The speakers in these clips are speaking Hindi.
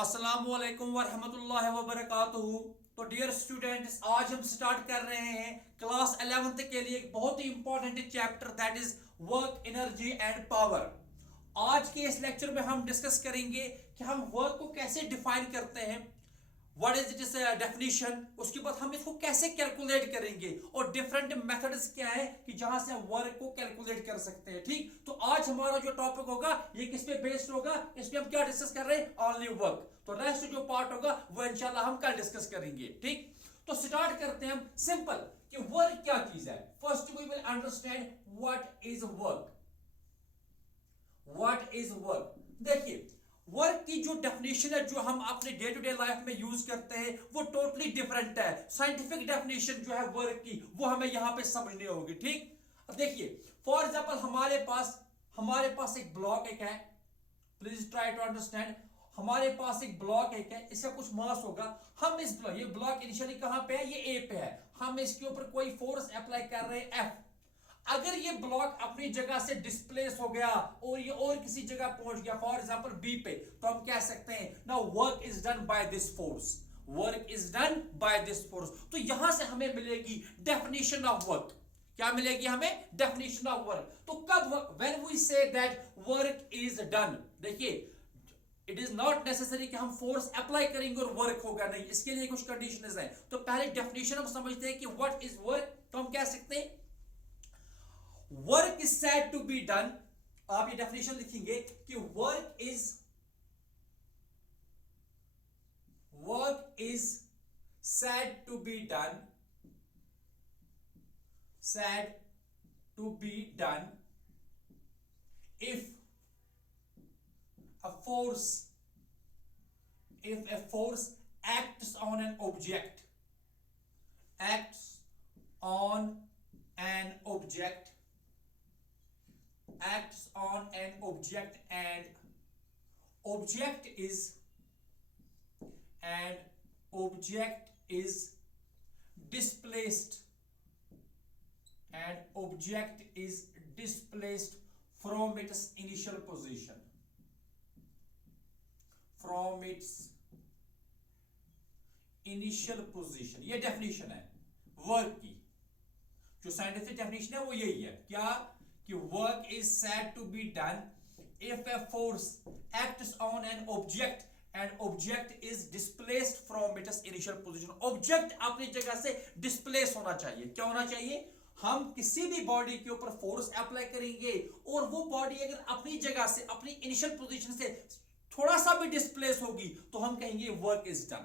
अस्सलामु अलैकुम वरहमतुल्लाहि वबरकातुहू। तो डियर स्टूडेंट्स, आज हम स्टार्ट कर रहे हैं क्लास 11th के लिए एक बहुत ही important chapter, that is work, energy and power. आज के इस लेक्चर में हम डिस्कस करेंगे कि हम वर्क को कैसे डिफाइन करते हैं, what is it is definition, उसके बाद हम इसको कैसे कैलकुलेट करेंगे और डिफरेंट मेथड्स क्या है कि जहां से हम वर्क को कैलकुलेट कर सकते हैं। ठीक, तो आज हमारा जो टॉपिक होगा ये किस पे बेस्ड होगा, इसमें हम क्या डिस्कस कर रहे हैं, ओनली वर्क। तो रेस्ट जो पार्ट होगा वो इंशाल्लाह हम कल डिस्कस करेंगे। ठीक, तो स्टार्ट करते हैं हम सिंपल कि वर्क क्या चीज है। First we will understand what is work. What is work, देखिए वर्क की जो डेफिनेशन है जो हम अपने डे टू डे लाइफ में यूज करते हैं वो टोटली डिफरेंट है। साइंटिफिक डेफिनेशन जो है वर्क की वो हमें यहां पे समझनी होगी। ठीक, अब देखिए फॉर एग्जांपल हमारे पास एक ब्लॉक एक है, प्लीज ट्राई टू अंडरस्टैंड। हमारे पास एक ब्लॉक एक है, इसका कुछ मास होगा। हम इस ब्लॉक, ये ब्लॉक इनिशियली कहां पे है, ये ए पे है। हम इसके ऊपर कोई फोर्स अप्लाई कर रहे हैं एफ। अगर ये ब्लॉक अपनी जगह से डिस्प्लेस हो गया और ये और किसी जगह पहुंच गया, फॉर एग्जांपल बी पे, तो हम कह सकते हैं now work is done by this force. Work is done by this force. तो यहां से हमें मिलेगी डेफिनेशन ऑफ वर्क। क्या मिलेगी हमें, डेफिनेशन ऑफ वर्क। तो कब, when we say that work is done, देखिए इट इज नॉट नेसेसरी कि हम फोर्स अप्लाई करेंगे और वर्क होगा, नहीं, इसके लिए कुछ कंडीशंस हैं। तो पहले डेफिनेशन हम समझते हैं कि व्हाट इज वर्क। तो हम कह सकते हैं work is said to be done. आप ये डेफिनेशन लिखेंगे कि work is said to be done, said to be done if a force acts on an object, acts on an object, acts on an object and object is displaced, and object is displaced from its initial position, from its initial position। ये डेफिनेशन है वर्क की। जो साइंटिफिक डेफिनेशन है वो यही है, क्या कि work is said to be done if a force acts on an object and object is displaced from its initial position. Object अपनी जगह से डिस्प्लेस होना चाहिए। क्या होना चाहिए, हम किसी भी बॉडी के ऊपर फोर्स अप्लाई करेंगे और वो बॉडी अगर अपनी जगह से, अपनी इनिशियल पोजीशन से थोड़ा सा भी डिस्प्लेस होगी तो हम कहेंगे वर्क इज डन।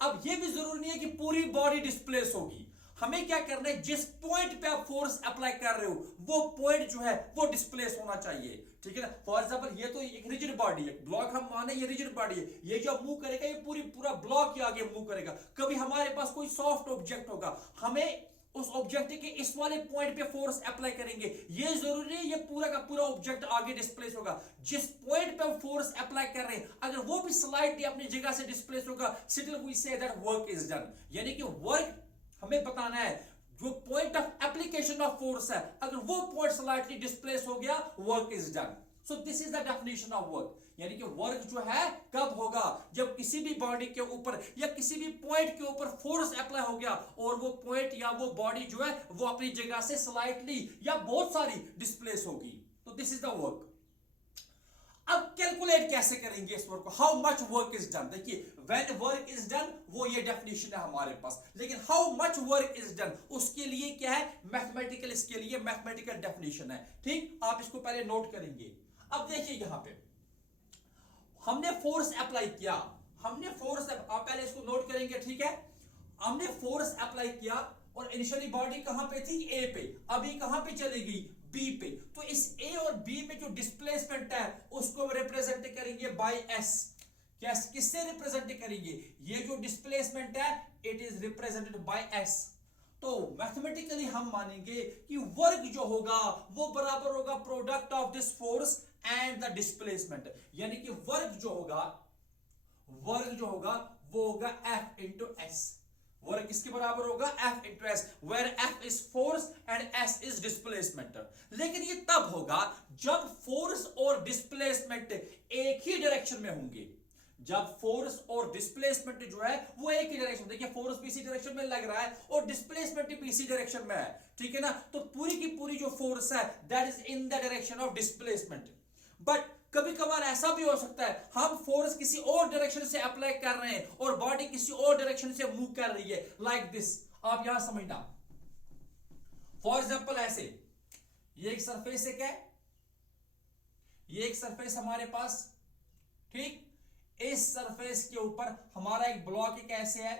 अब ये भी जरूरी नहीं है कि पूरी बॉडी डिस्प्लेस होगी। हमें क्या करना है, जिस पॉइंट पे आप फोर्स अप्लाई कर रहे हो वो पॉइंट जो है वो डिस्प्लेस होना चाहिए। ठीक है ना, फॉर एग्जांपल ये तो एक रिजिड बॉडी है, ब्लॉक हम माने ये रिजिड बॉडी है, ये जो मूव करेगा ये पूरा ब्लॉक ही आगे मूव करेगा। कभी हमारे पास कोई सॉफ्ट ऑब्जेक्ट होगा, हमें उस ऑब्जेक्ट के इस वाले पॉइंट पे फोर्स अप्लाई करेंगे, ये जरूरी नहीं ये पूरा का पूरा ऑब्जेक्ट आगे डिस्प्लेस होगा। जिस पॉइंट पे हम फोर्स अप्लाई कर रहे हैं अगर वो भी स्लाइटली अपनी जगह से डिस्प्लेस होगा, still we say that work is done. यानी कि वर्क हमें बताना है जो point of application of force है, अगर वो पॉइंट स्लाइटली डिस्प्लेस हो गया work is done. So this is the definition of work. यानी कि वर्क जो है कब होगा, जब किसी भी बॉडी के ऊपर या किसी भी पॉइंट के ऊपर फोर्स अप्लाई हो गया और वो पॉइंट या वो बॉडी जो है वो अपनी जगह से स्लाइटली या बहुत सारी डिस्प्लेस होगी। तो दिस इज द वर्क। अब कैलकुलेट कैसे करेंगे इस वर्क को, how much work is done. देखिए व्हेन वर्क इज डन वो ये डेफिनेशन है हमारे पास, लेकिन how much work is done उसके लिए क्या है, मैथमेटिकल, इसके लिए मैथमेटिकल डेफिनेशन है। ठीक, आप इसको पहले नोट करेंगे। अब देखिए यहां पे हमने फोर्स अप्लाई किया, हमने फोर्स, आप पहले इसको नोट करेंगे। ठीक है, हमने फोर्स अप्लाई किया और इनिशियली बॉडी कहां पे थी, ए पे, अभी कहां पे चली गई, बी पे। तो इस ए और बी में जो डिस्प्लेसमेंट है उसको रिप्रेजेंट करेंगे बाय एस। किससे रिप्रेजेंट करेंगे, ये जो डिस्प्लेसमेंट है it is represented by S. तो मैथमेटिकली हम मानेंगे कि वर्क जो होगा वो बराबर होगा product of this force and the displacement. यानी कि वर्क जो होगा वो होगा F इंटू एस। वर्क किसके बराबर होगा, F into S, where F is force and S is displacement. लेकिन ये तब होगा जब फोर्स और डिस्प्लेसमेंट एक ही डायरेक्शन में होंगे। जब फोर्स और डिस्प्लेसमेंट जो है वो एक ही डायरेक्शन, देखिए फोर्स भी इसी डायरेक्शन में लग रहा है और डिस्प्लेसमेंट भी इसी डायरेक्शन में है, ठीक है ना, तो पूरी की पूरी जो फोर्स है that is in the direction of displacement. But कभी कभार ऐसा भी हो सकता है हम फोर्स किसी और डायरेक्शन से अप्लाई कर रहे हैं और बॉडी किसी और डायरेक्शन से मूव कर रही है, लाइक दिस। आप यहां समझना, फॉर एग्जांपल ऐसे, ये एक सरफेस है, क्या है, ये एक सरफेस हमारे पास, ठीक, इस सरफेस के ऊपर हमारा एक ब्लॉक है, कैसे है,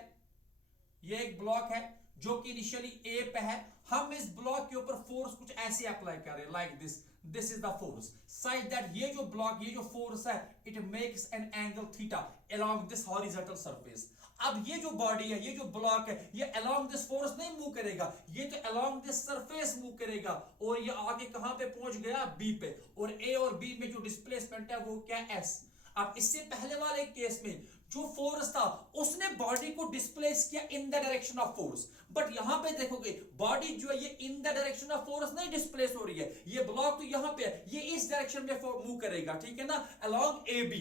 ये एक ब्लॉक है जो कि इनिशियली ए पे है, हम इस ब्लॉक के ऊपर फोर्स कुछ ऐसे अप्लाई कर रहे हैं, like this is the force, such that ये जो ब्लॉक, ये जो फोर्स है, it makes an angle theta along this horizontal surface. अब ये जो बॉडी है, ये जो ब्लॉक है, ये अलोंग दिस फोर्स नहीं मूव करेगा, ये तो अलोंग दिस सरफेस मूव करेगा, और ये आगे कहां पे पहुंच गया, बी पे, और ए और बी में जो डिस्प्लेसमेंट है वो क्या, एस। अब इससे पहले वाले केस में जो फोर्स था उसने बॉडी को डिस्प्लेस किया इन the direction of force, but यहां पे देखोगे बॉडी जो है ये इन द डायरेक्शन ऑफ फोर्स नहीं डिस्प्लेस हो रही है, ये ब्लॉक तो यहां पे है, ये इस डायरेक्शन में मूव करेगा, ठीक है ना, along A B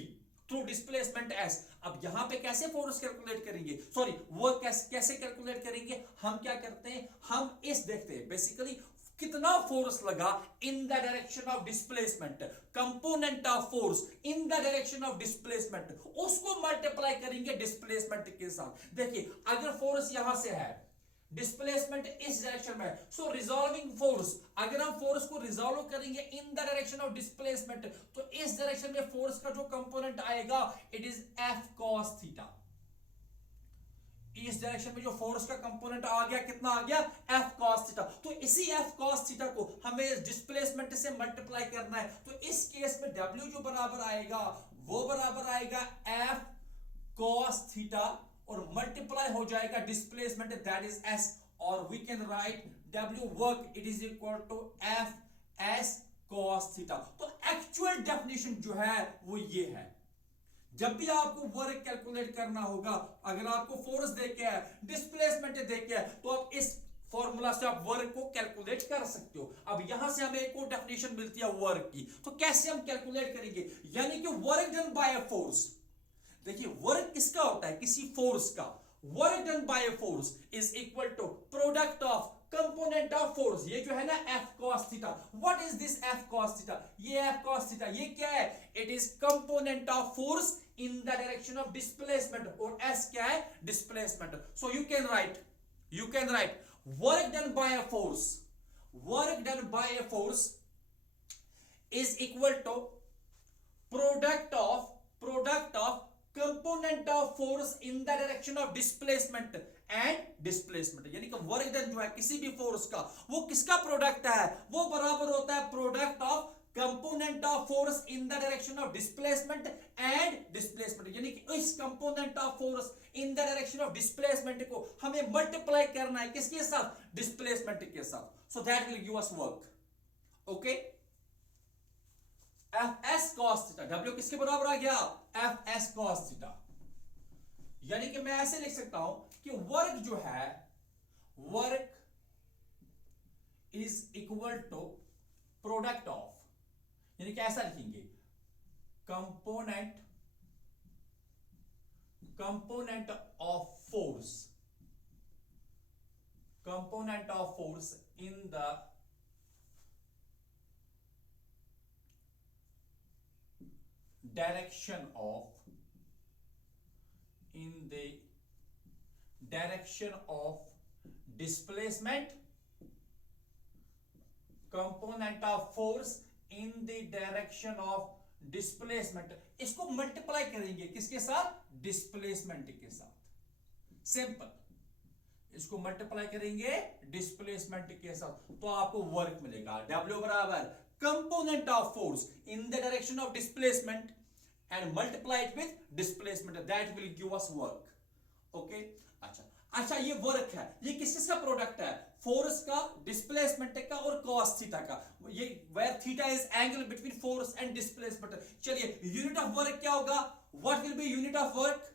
through displacement S. अब यहां पे कैसे फोर्स कैलकुलेट करेंगे, सॉरी वो कैसे कैलकुलेट करेंगे, हम क्या करते हैं, हम इस देखते हैं बेसिकली कितना फोर्स लगा इन the direction of displacement, component of force in the direction of displacement, उसको मल्टीप्लाई करेंगे डिस्प्लेसमेंट के साथ। देखिए अगर फोर्स यहां से है, डिस्प्लेसमेंट इस डायरेक्शन में, सो रिजॉल्विंग फोर्स, अगर हम फोर्स को रिजॉल्व करेंगे इन द डायरेक्शन ऑफ डिस्प्लेसमेंट, तो इस डायरेक्शन में फोर्स का जो कंपोनेंट आएगा it is F cos theta. इस डायरेक्शन में जो फोर्स का कंपोनेंट आ गया, कितना आ गया, एफ कॉस थीटा। तो इसी एफ कॉस थीटा को हमें डिस्प्लेसमेंट से मल्टीप्लाई करना है, तो इस केस में डब्ल्यू जो बराबर आएगा वो बराबर आएगा एफ कॉस थीटा और मल्टीप्लाई हो जाएगा डिस्प्लेसमेंट दैट इज एस, और we can write W work it is equal to F S cos theta. तो एक्चुअल डेफिनेशन जो है वो ये है, जब भी आपको वर्क कैलकुलेट करना होगा, अगर आपको फोर्स देके है, डिस्प्लेसमेंट देके है, तो आप इस फॉर्मूला से आप वर्क को कैलकुलेट कर सकते हो। अब यहां से हमें एक और डेफिनेशन मिलती है वर्क की, तो कैसे हम कैलकुलेट करेंगे, यानी कि work done by a force. देखिए वर्क किसका होता है, किसी फोर्स का, work done by a force is equal to product of component of force, ये जो है ना F cos theta. What is this F cos theta, ये एफ कॉस थीटा ये क्या है, it is component of force in the direction of displacement, और एस क्या है, displacement. So you can write work done by a force, work done by a force is equal to product of component of force in the direction of displacement and displacement, यानी कि वर्क डन जो है किसी भी फोर्स का, वो किसका प्रोडक्ट है, वो बराबर होता है product of component of force in the direction of displacement and displacement, यानी कि इस component of force in the direction of displacement को हमें मल्टीप्लाई करना है किसके साथ, डिस्प्लेसमेंट के साथ, so that will give us work. Okay, F S cos theta, W किसके बराबर आ गया, एफ एस कॉस थीटा, यानी कि मैं ऐसे लिख सकता हूं कि वर्क जो है, work is equal to product of, यानी कि ऐसा लिखेंगे component of force in the direction of displacement, component of force in the direction of displacement, इसको मल्टीप्लाई करेंगे किसके साथ, डिस्प्लेसमेंट के साथ, सिंपल, इसको मल्टीप्लाई करेंगे डिस्प्लेसमेंट के साथ, तो आपको वर्क मिलेगा W बराबर component of force in the direction of displacement and multiply it with displacement, that will give us work. Okay, अच्छा ये वर्क है, ये किसका प्रोडक्ट है, फोर्स का, डिस्प्लेसमेंट का और cos थीटा का, ये where theta is angle between force and displacement। चलिए यूनिट ऑफ वर्क क्या होगा, what will be unit of work,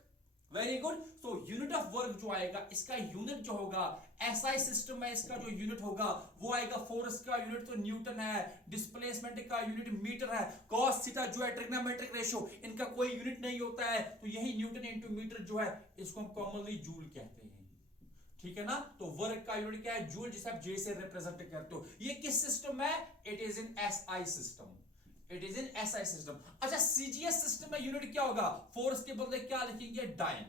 very good. So unit of work जो आएगा, इसका यूनिट जो होगा, एसआई सिस्टम में इसका जो यूनिट होगा वो आएगा, फोर्स का यूनिट तो न्यूटन है, डिस्प्लेसमेंट का यूनिट मीटर है, कॉस थीटा जो है ट्रिग्नोमेट्रिक रेशियो, इनका कोई यूनिट नहीं होता है, तो यही न्यूटन इनटू मीटर जो है इसको हम कॉमनली जूल कहते हैं। ठीक है ना, तो वर्क का यूनिट क्या है, जूल, जिसे आप जे से रिप्रेजेंट करते हो। ये किस सिस्टम में, it is in SI system, it is in SI system. अच्छा, सीजीएस सिस्टम में यूनिट क्या होगा, फोर्स के बदले क्या लिखेंगे, डाइन,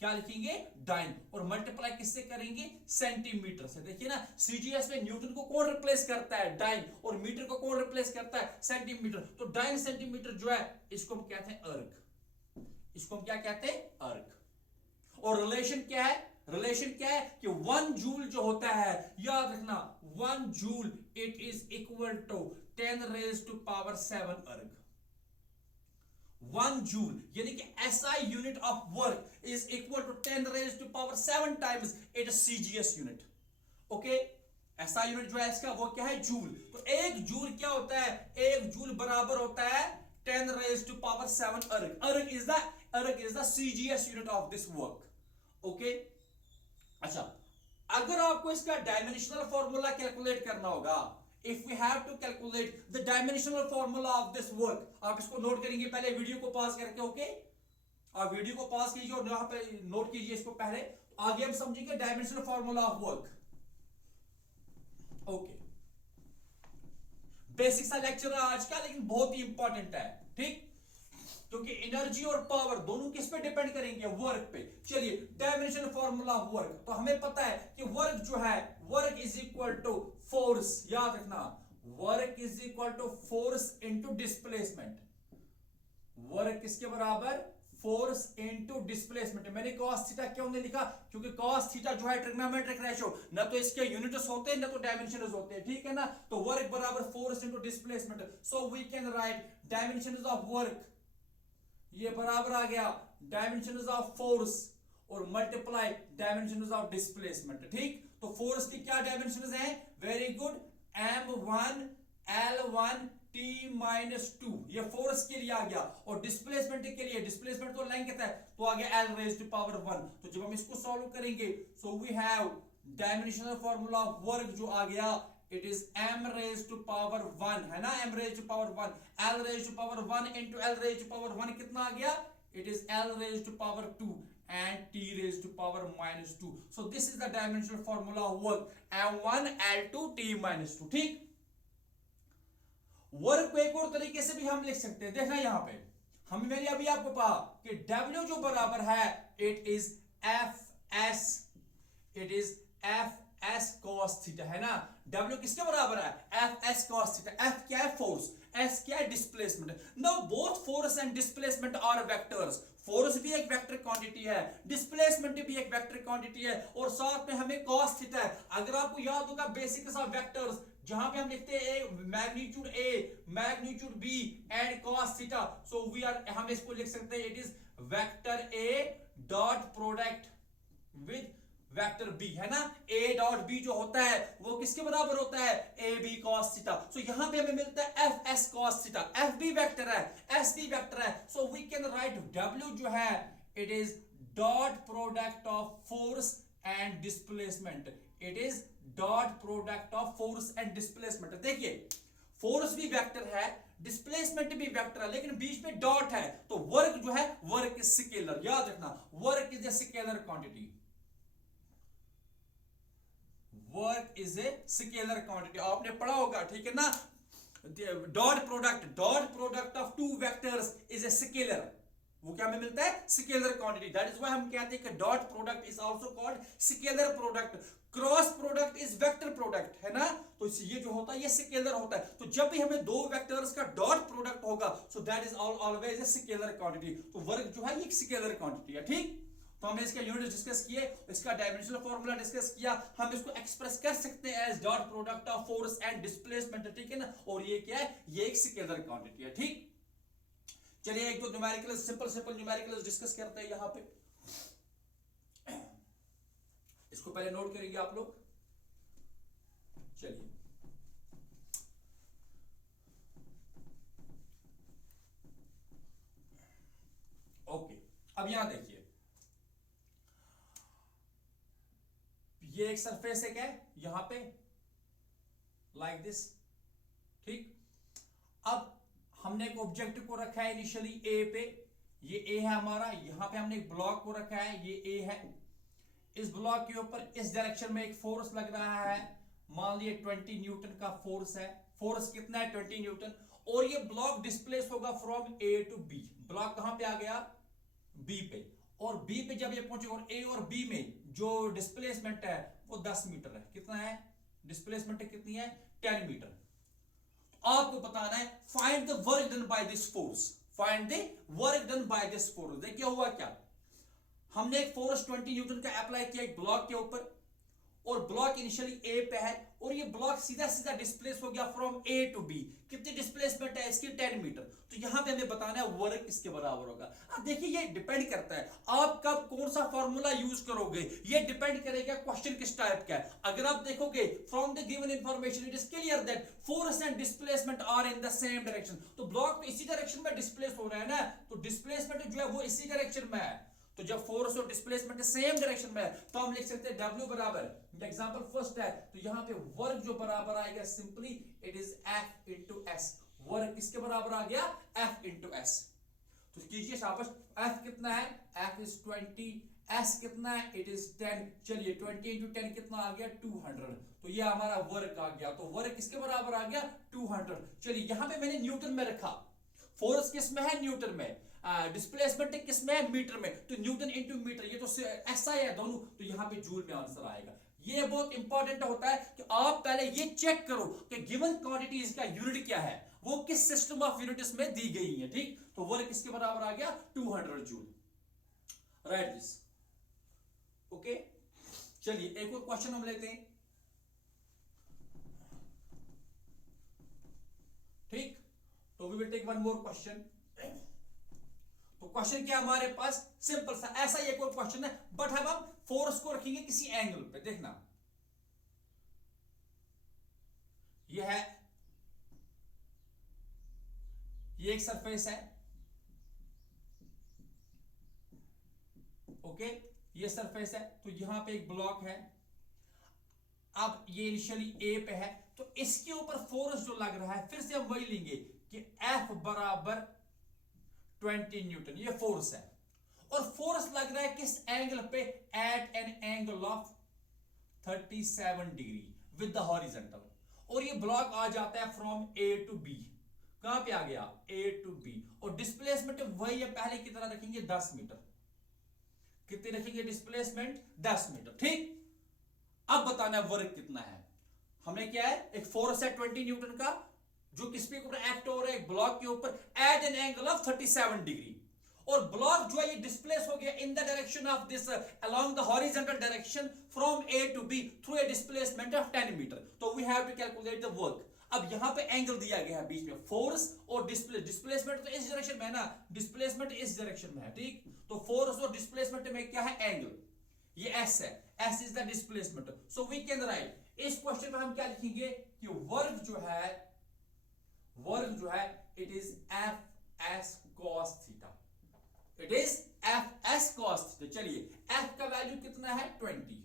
क्या लिखेंगे, डाइन, और मल्टीप्लाई किससे करेंगे, सेंटीमीटर से। देखिए ना, सीजीएस में न्यूटन को कौन रिप्लेस करता है, डाइन, और मीटर को कौन रिप्लेस करता है, सेंटीमीटर। तो डाइन सेंटीमीटर जो है इसको हम कहते हैं अर्क, इसको हम क्या कहते हैं, अर्क। और रिलेशन क्या है, रिलेशन क्या है कि 1 जूल जो होता है, याद रखना 1 joule it is equal to 10 raise to power 7 erg. 1 joule यानी कि SI unit of work is equal to 10 raise to power 7 times it CGS unit. Okay, SI unit जो है इसका वो क्या है, जूल। तो 1 जूल क्या होता है, 1 जूल बराबर होता है 10 raise to power 7 erg. Erg is the CGS unit of this work. Okay, अच्छा, अगर आपको इसका डायमेंशनल फॉर्मूला कैलकुलेट करना होगा, if we have to calculate the dimensional formula of this work, आप इसको नोट करेंगे पहले वीडियो को पॉज करके। ओके, आप वीडियो को पॉज कीजिए और यहां पे नोट कीजिए इसको पहले, आगे हम समझेंगे dimensional formula of work. Okay, basic सा लेक्चर है आज का, लेकिन बहुत ही इंपॉर्टेंट है, ठीक, क्योंकि एनर्जी और पावर दोनों किस पे डिपेंड करेंगे, वर्क पे। चलिए, डायमेंशन फॉर्मूला ऑफ वर्क, तो हमें पता है कि वर्क जो है, work is equal to force, याद रखना, work is equal to force into displacement. Work किसके बराबर, फोर्स इनटू डिस्प्लेसमेंट। मैंने cos थीटा क्यों नहीं लिखा, क्योंकि cos थीटा जो है ट्रिग्नोमेट्रिक रेशियो, ना तो इसके यूनिट्स होते हैं ना तो डायमेंशंस होते हैं, ठीक है ना। तो वर्क बराबर force into displacement, so we can write dimensions of work, ये बराबर आ गया डायमेंशंस ऑफ फोर्स और मल्टीप्लाई डायमेंशंस ऑफ डिस्प्लेसमेंट। ठीक, तो फोर्स की क्या डायमेंशंस हैं, very good, m1 l1 t-2, ये फोर्स के लिए आ गया, और डिस्प्लेसमेंट के लिए, डिस्प्लेसमेंट तो लेंथ है, तो आ गया l रेज टू पावर 1। तो जब हम इसको सॉल्व करेंगे, so we have dimensional formula of work जो आ गया, it is m raised to power 1, है ना, m raised to power 1, l raised to power 1 into l raised to power 1 कितना आ गया, it is l raised to power 2 and t raised to power minus 2. So this is the dimensional formula of work, m1 l2 t-2। ठीक, वर्क को एक और तरीके से भी हम लिख सकते हैं, देखना यहां पे, हम मैंने अभी आपको कहा कि w जो बराबर है, it is fs, it is fs cos theta, है ना। W किसके बराबर है, fs cos थीटा। F क्या है, फोर्स, S क्या है, displacement. Now both force and displacement are vectors, force भी एक वेक्टर क्वांटिटी है, डिस्प्लेसमेंट भी एक वेक्टर क्वांटिटी है, और साथ में हमें cos थीटा है। अगर आपको याद होगा बेसिक्स ऑफ वेक्टर्स, जहां पे हम लिखते हैं magnitude A, magnitude B and cos theta, so we are, हम इसको लिख सकते हैं, it is vector A dot product with vector B, है ना। A डॉट B जो होता है वो किसके बराबर होता है, AB cos थीटा। सो यहां पे हमें मिलता है FS cos थीटा, F भी वेक्टर है, S भी वेक्टर है, so we can write W जो है, it is dot product of force and displacement, it is dot product of force and displacement. देखिए, फोर्स भी वेक्टर है, डिस्प्लेसमेंट भी वेक्टर है, लेकिन बीच में डॉट है, तो वर्क जो है, वर्क इज स्केलर, याद रखना, work is a scalar quantity, work is a scalar quantity, आपने पढ़ा होगा, ठीक है ना। Dot product of two vectors is a scalar, वो क्या हमें मिलता है, scalar quantity. That is why हम कहते हैं कि dot product is also called scalar product. Cross product is vector product, है ना, तो ये जो होता है ये स्केलर होता है। तो जब भी हमें दो वेक्टर्स का डॉट प्रोडक्ट होगा, so that is always a scalar quantity. तो वर्क जो है ये एक स्केलर क्वांटिटी है, ठीक। तो हमने इसका यूनिट डिस्कस किए, इसका डायमेंशनल फार्मूला डिस्कस किया, हम इसको एक्सप्रेस कर सकते हैं as dot product of force and displacement, ठीक है ना। और ये क्या है, ये एक स्केलर क्वांटिटी है, ठीक। चलिए एक दो न्यूमेरिकल्स, सिंपल न्यूमेरिकल्स डिस्कस करते हैं यहां पे। इसको पहले नोट करेंगे आप लोग। चलिए, ओके, अब यहां देखिए, ये एक सरफेस है क्या यहां पे लाइक दिस, ठीक। अब हमने एक ऑब्जेक्ट को रखा है इनिशियली ए पे, ये ए है हमारा, यहां पे हमने एक ब्लॉक को रखा है, ये ए है। इस ब्लॉक के ऊपर इस डायरेक्शन में एक फोर्स लग रहा है, मान लीजिए 20 न्यूटन का फोर्स है। फोर्स कितना है 20 न्यूटन। और ये ब्लॉक डिस्प्लेस होगा from A to B. Block कहां पे आ गया बी पे, और बी पे जब ये पहुंचे और ए और बी में जो डिस्प्लेसमेंट है वो 10 मीटर है। कितना है डिस्प्लेसमेंट कितनी है 10 मीटर। आपको बताना है find the work done by this force, find the work done by this force. देखिए हुआ क्या, हमने एक फोर्स 20 न्यूटन का अप्लाई किया एक ब्लॉक के ऊपर, और ब्लॉक इनिशियली ए पे है, और ये ब्लॉक सीधा सीधा डिस्प्लेस हो गया फ्रॉम ए टू बी। कितनी डिस्प्लेसमेंट है इसकी 10 मीटर। तो यहां पे हमें बताना है वर्क इसके बराबर होगा। अब देखिए ये डिपेंड करता है आप कब कौन सा फॉर्मूला यूज करोगे, ये डिपेंड करेगा क्वेश्चन किस टाइप का है। अगर आप देखोगे from the given information it is clear that force and displacement are in the same direction, तो ब्लॉक इसी डायरेक्शन में डिस्प्लेस हो रहा है ना, तो डिस्प्लेसमेंट जो है वो इसी डायरेक्शन में है। तो जब फोर्स और डिस्प्लेसमेंट सेम डायरेक्शन में है तो हम लिख सकते हैं W बराबर, एग्जांपल फर्स्ट है तो यहां पे वर्क जो बराबर आएगा simply it is F into S. Work किसके बराबर आ गया F इंटू एस। तो कीजिए शाबाश, F कितना है F इज 20, S कितना है इट इज 10। चलिए 20 इंटू 10 कितना आ गया 200। तो ये हमारा वर्क आ गया, तो वर्क किसके बराबर आ गया 200। चलिए यहां पे मैंने न्यूटन में रखा, फोर्स किस में है न्यूटन में, डिस्प्लेसमेंट किसमें है मीटर में, तो न्यूटन इनटू मीटर, ये तो ऐसा है दोनों, तो यहां पे जूल में आंसर आएगा। ये बहुत इंपॉर्टेंट होता है कि आप पहले ये चेक करो कि गिवन क्वांटिटीज का यूनिट क्या है, वो किस सिस्टम ऑफ यूनिट्स में दी गई है, ठीक। तो वर्क किसके बराबर आ गया 200 जूल। Right this, okay. चलिए एक और क्वेश्चन हम लेते हैं, ठीक। तो we will take one more question. तो क्वेश्चन क्या हमारे पास सिंपल सा ऐसा ही एक और क्वेश्चन है, बट अब हम फोर्स को रखेंगे किसी एंगल पे। देखना ये है, ये एक सरफेस है, ओके, ये सरफेस है। तो यहां पे एक ब्लॉक है, अब ये इनिशियली ए पे है, तो इसके ऊपर फोर्स जो लग रहा है फिर से हम वही लेंगे कि F बराबर 20 न्यूटन, ये फोर्स है। और फोर्स लग रहा है किस एंगल पे, at an angle of 37 degree with the horizontal. और ये ब्लॉक आ जाता है फ्रॉम ए टू बी। कहां पे आ गया ए टू बी, और डिस्प्लेसमेंट वही है पहले की तरह रखेंगे 10 मीटर। कितनी रखेंगे डिस्प्लेसमेंट 10 मीटर, ठीक। अब बताना है वर्क कितना है। हमने क्या है, एक फोर्स है 20 न्यूटन का जो किस पे ऊपर एक्ट हो रहा है, एक ब्लॉक के ऊपर at an angle of 37 degree, और ब्लॉक जो है ये डिस्प्लेस हो गया in the direction of this along the horizontal direction from A to B through a displacement of 10 metre. तो we have to calculate the work. अब यहां पे एंगल दिया गया है बीच में, फोर्स और डिस्प्लेसमेंट तो इस डायरेक्शन में है ना, डिस्प्लेसमेंट इस डायरेक्शन में है, ठीक। तो फोर्स और डिस्प्लेसमेंट में क्या है एंगल, ये S है, S is the displacement. So we can write, इस क्वेश्चन में हम क्या लिखेंगे कि वर्क जो है it is Fs cos theta, it is Fs cos theta. चलिए F का वैल्यू कितना है 20,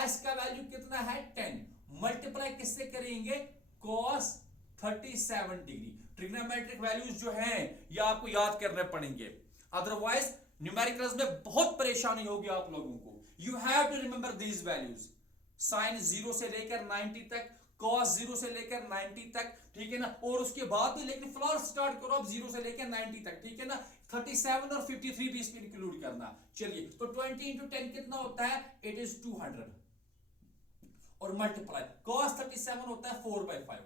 S का वैल्यू कितना है 10, मल्टीप्लाई किससे करेंगे cos 37 डिग्री। ट्रिग्नोमेट्रिक वैल्यूज जो हैं ये आपको याद करने पड़ेंगे, अदरवाइज न्यूमेरिकल्स में बहुत परेशानी होगी आप लोगों को। You have to remember these values, sine 0 से लेकर 90 तक, cos 0 से लेकर 90 तक, ठीक है ना। और उसके बाद भी लेकिन फ्लॉर स्टार्ट करो आप 0 से लेकर 90 तक, ठीक है ना। 37 और 53 भी इसमें इंक्लूड करना। चलिए तो 20 इंटू 10 कितना होता है, इट इज 200, और मल्टीप्लाई cos 37 होता है 4/5,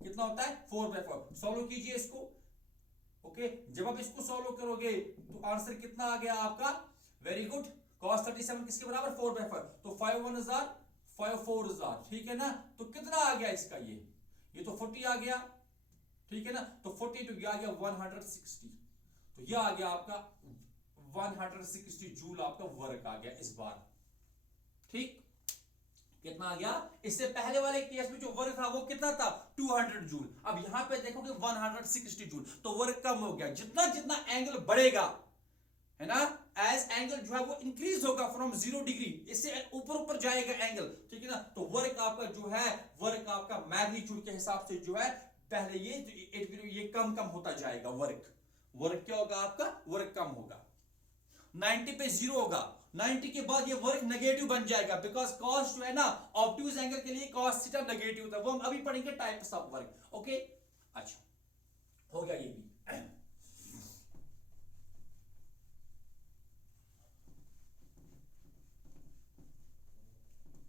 कितना होता है 4/5। सॉल्व कीजिए इसको, ओके। जब आप इसको सॉल्व करोगे तो आंसर कितना आ गया आपका, वेरी गुड, cos 37 किसके बराबर 4/5, तो 5 1 जार 5 4 जार, ठीक है ना। तो कितना आ गया इसका, ये तो 40 आ गया, ठीक है ना। तो 40 टू आ गया 160, तो ये आ गया आपका 160 जूल आपका वर्क आ गया इस बार, ठीक। कितना आ गया, इससे पहले वाले केस में जो वर्क था वो कितना था 200 जूल। अब यहां पे देखोगे 160 जूल, तो वर्क कम हो गया। जितना जितना एंगल बढ़ेगा है ना, एज एंगल जो है वो इंक्रीज होगा फ्रॉम 0 डिग्री, इससे ऊपर ऊपर जाएगा एंगल, ठीक है ना। तो वर्क आपका जो है, वर्क आपका मैग्नीट्यूड के हिसाब से जो है पहले ये कम कम होता जाएगा। वर्क वर्क क्या होगा आपका, वर्क कम होगा। 90 पे 0 होगा, 90 के बाद ये वर्क नेगेटिव बन जाएगा, बिकॉज कॉस जो है ना ऑब्ट्यूज एंगल के लिए कॉस थीटा नेगेटिव था, वो हम अभी पढ़ेंगे टाइप्स ऑफ वर्क। ओके, अच्छा हो गया ये भी।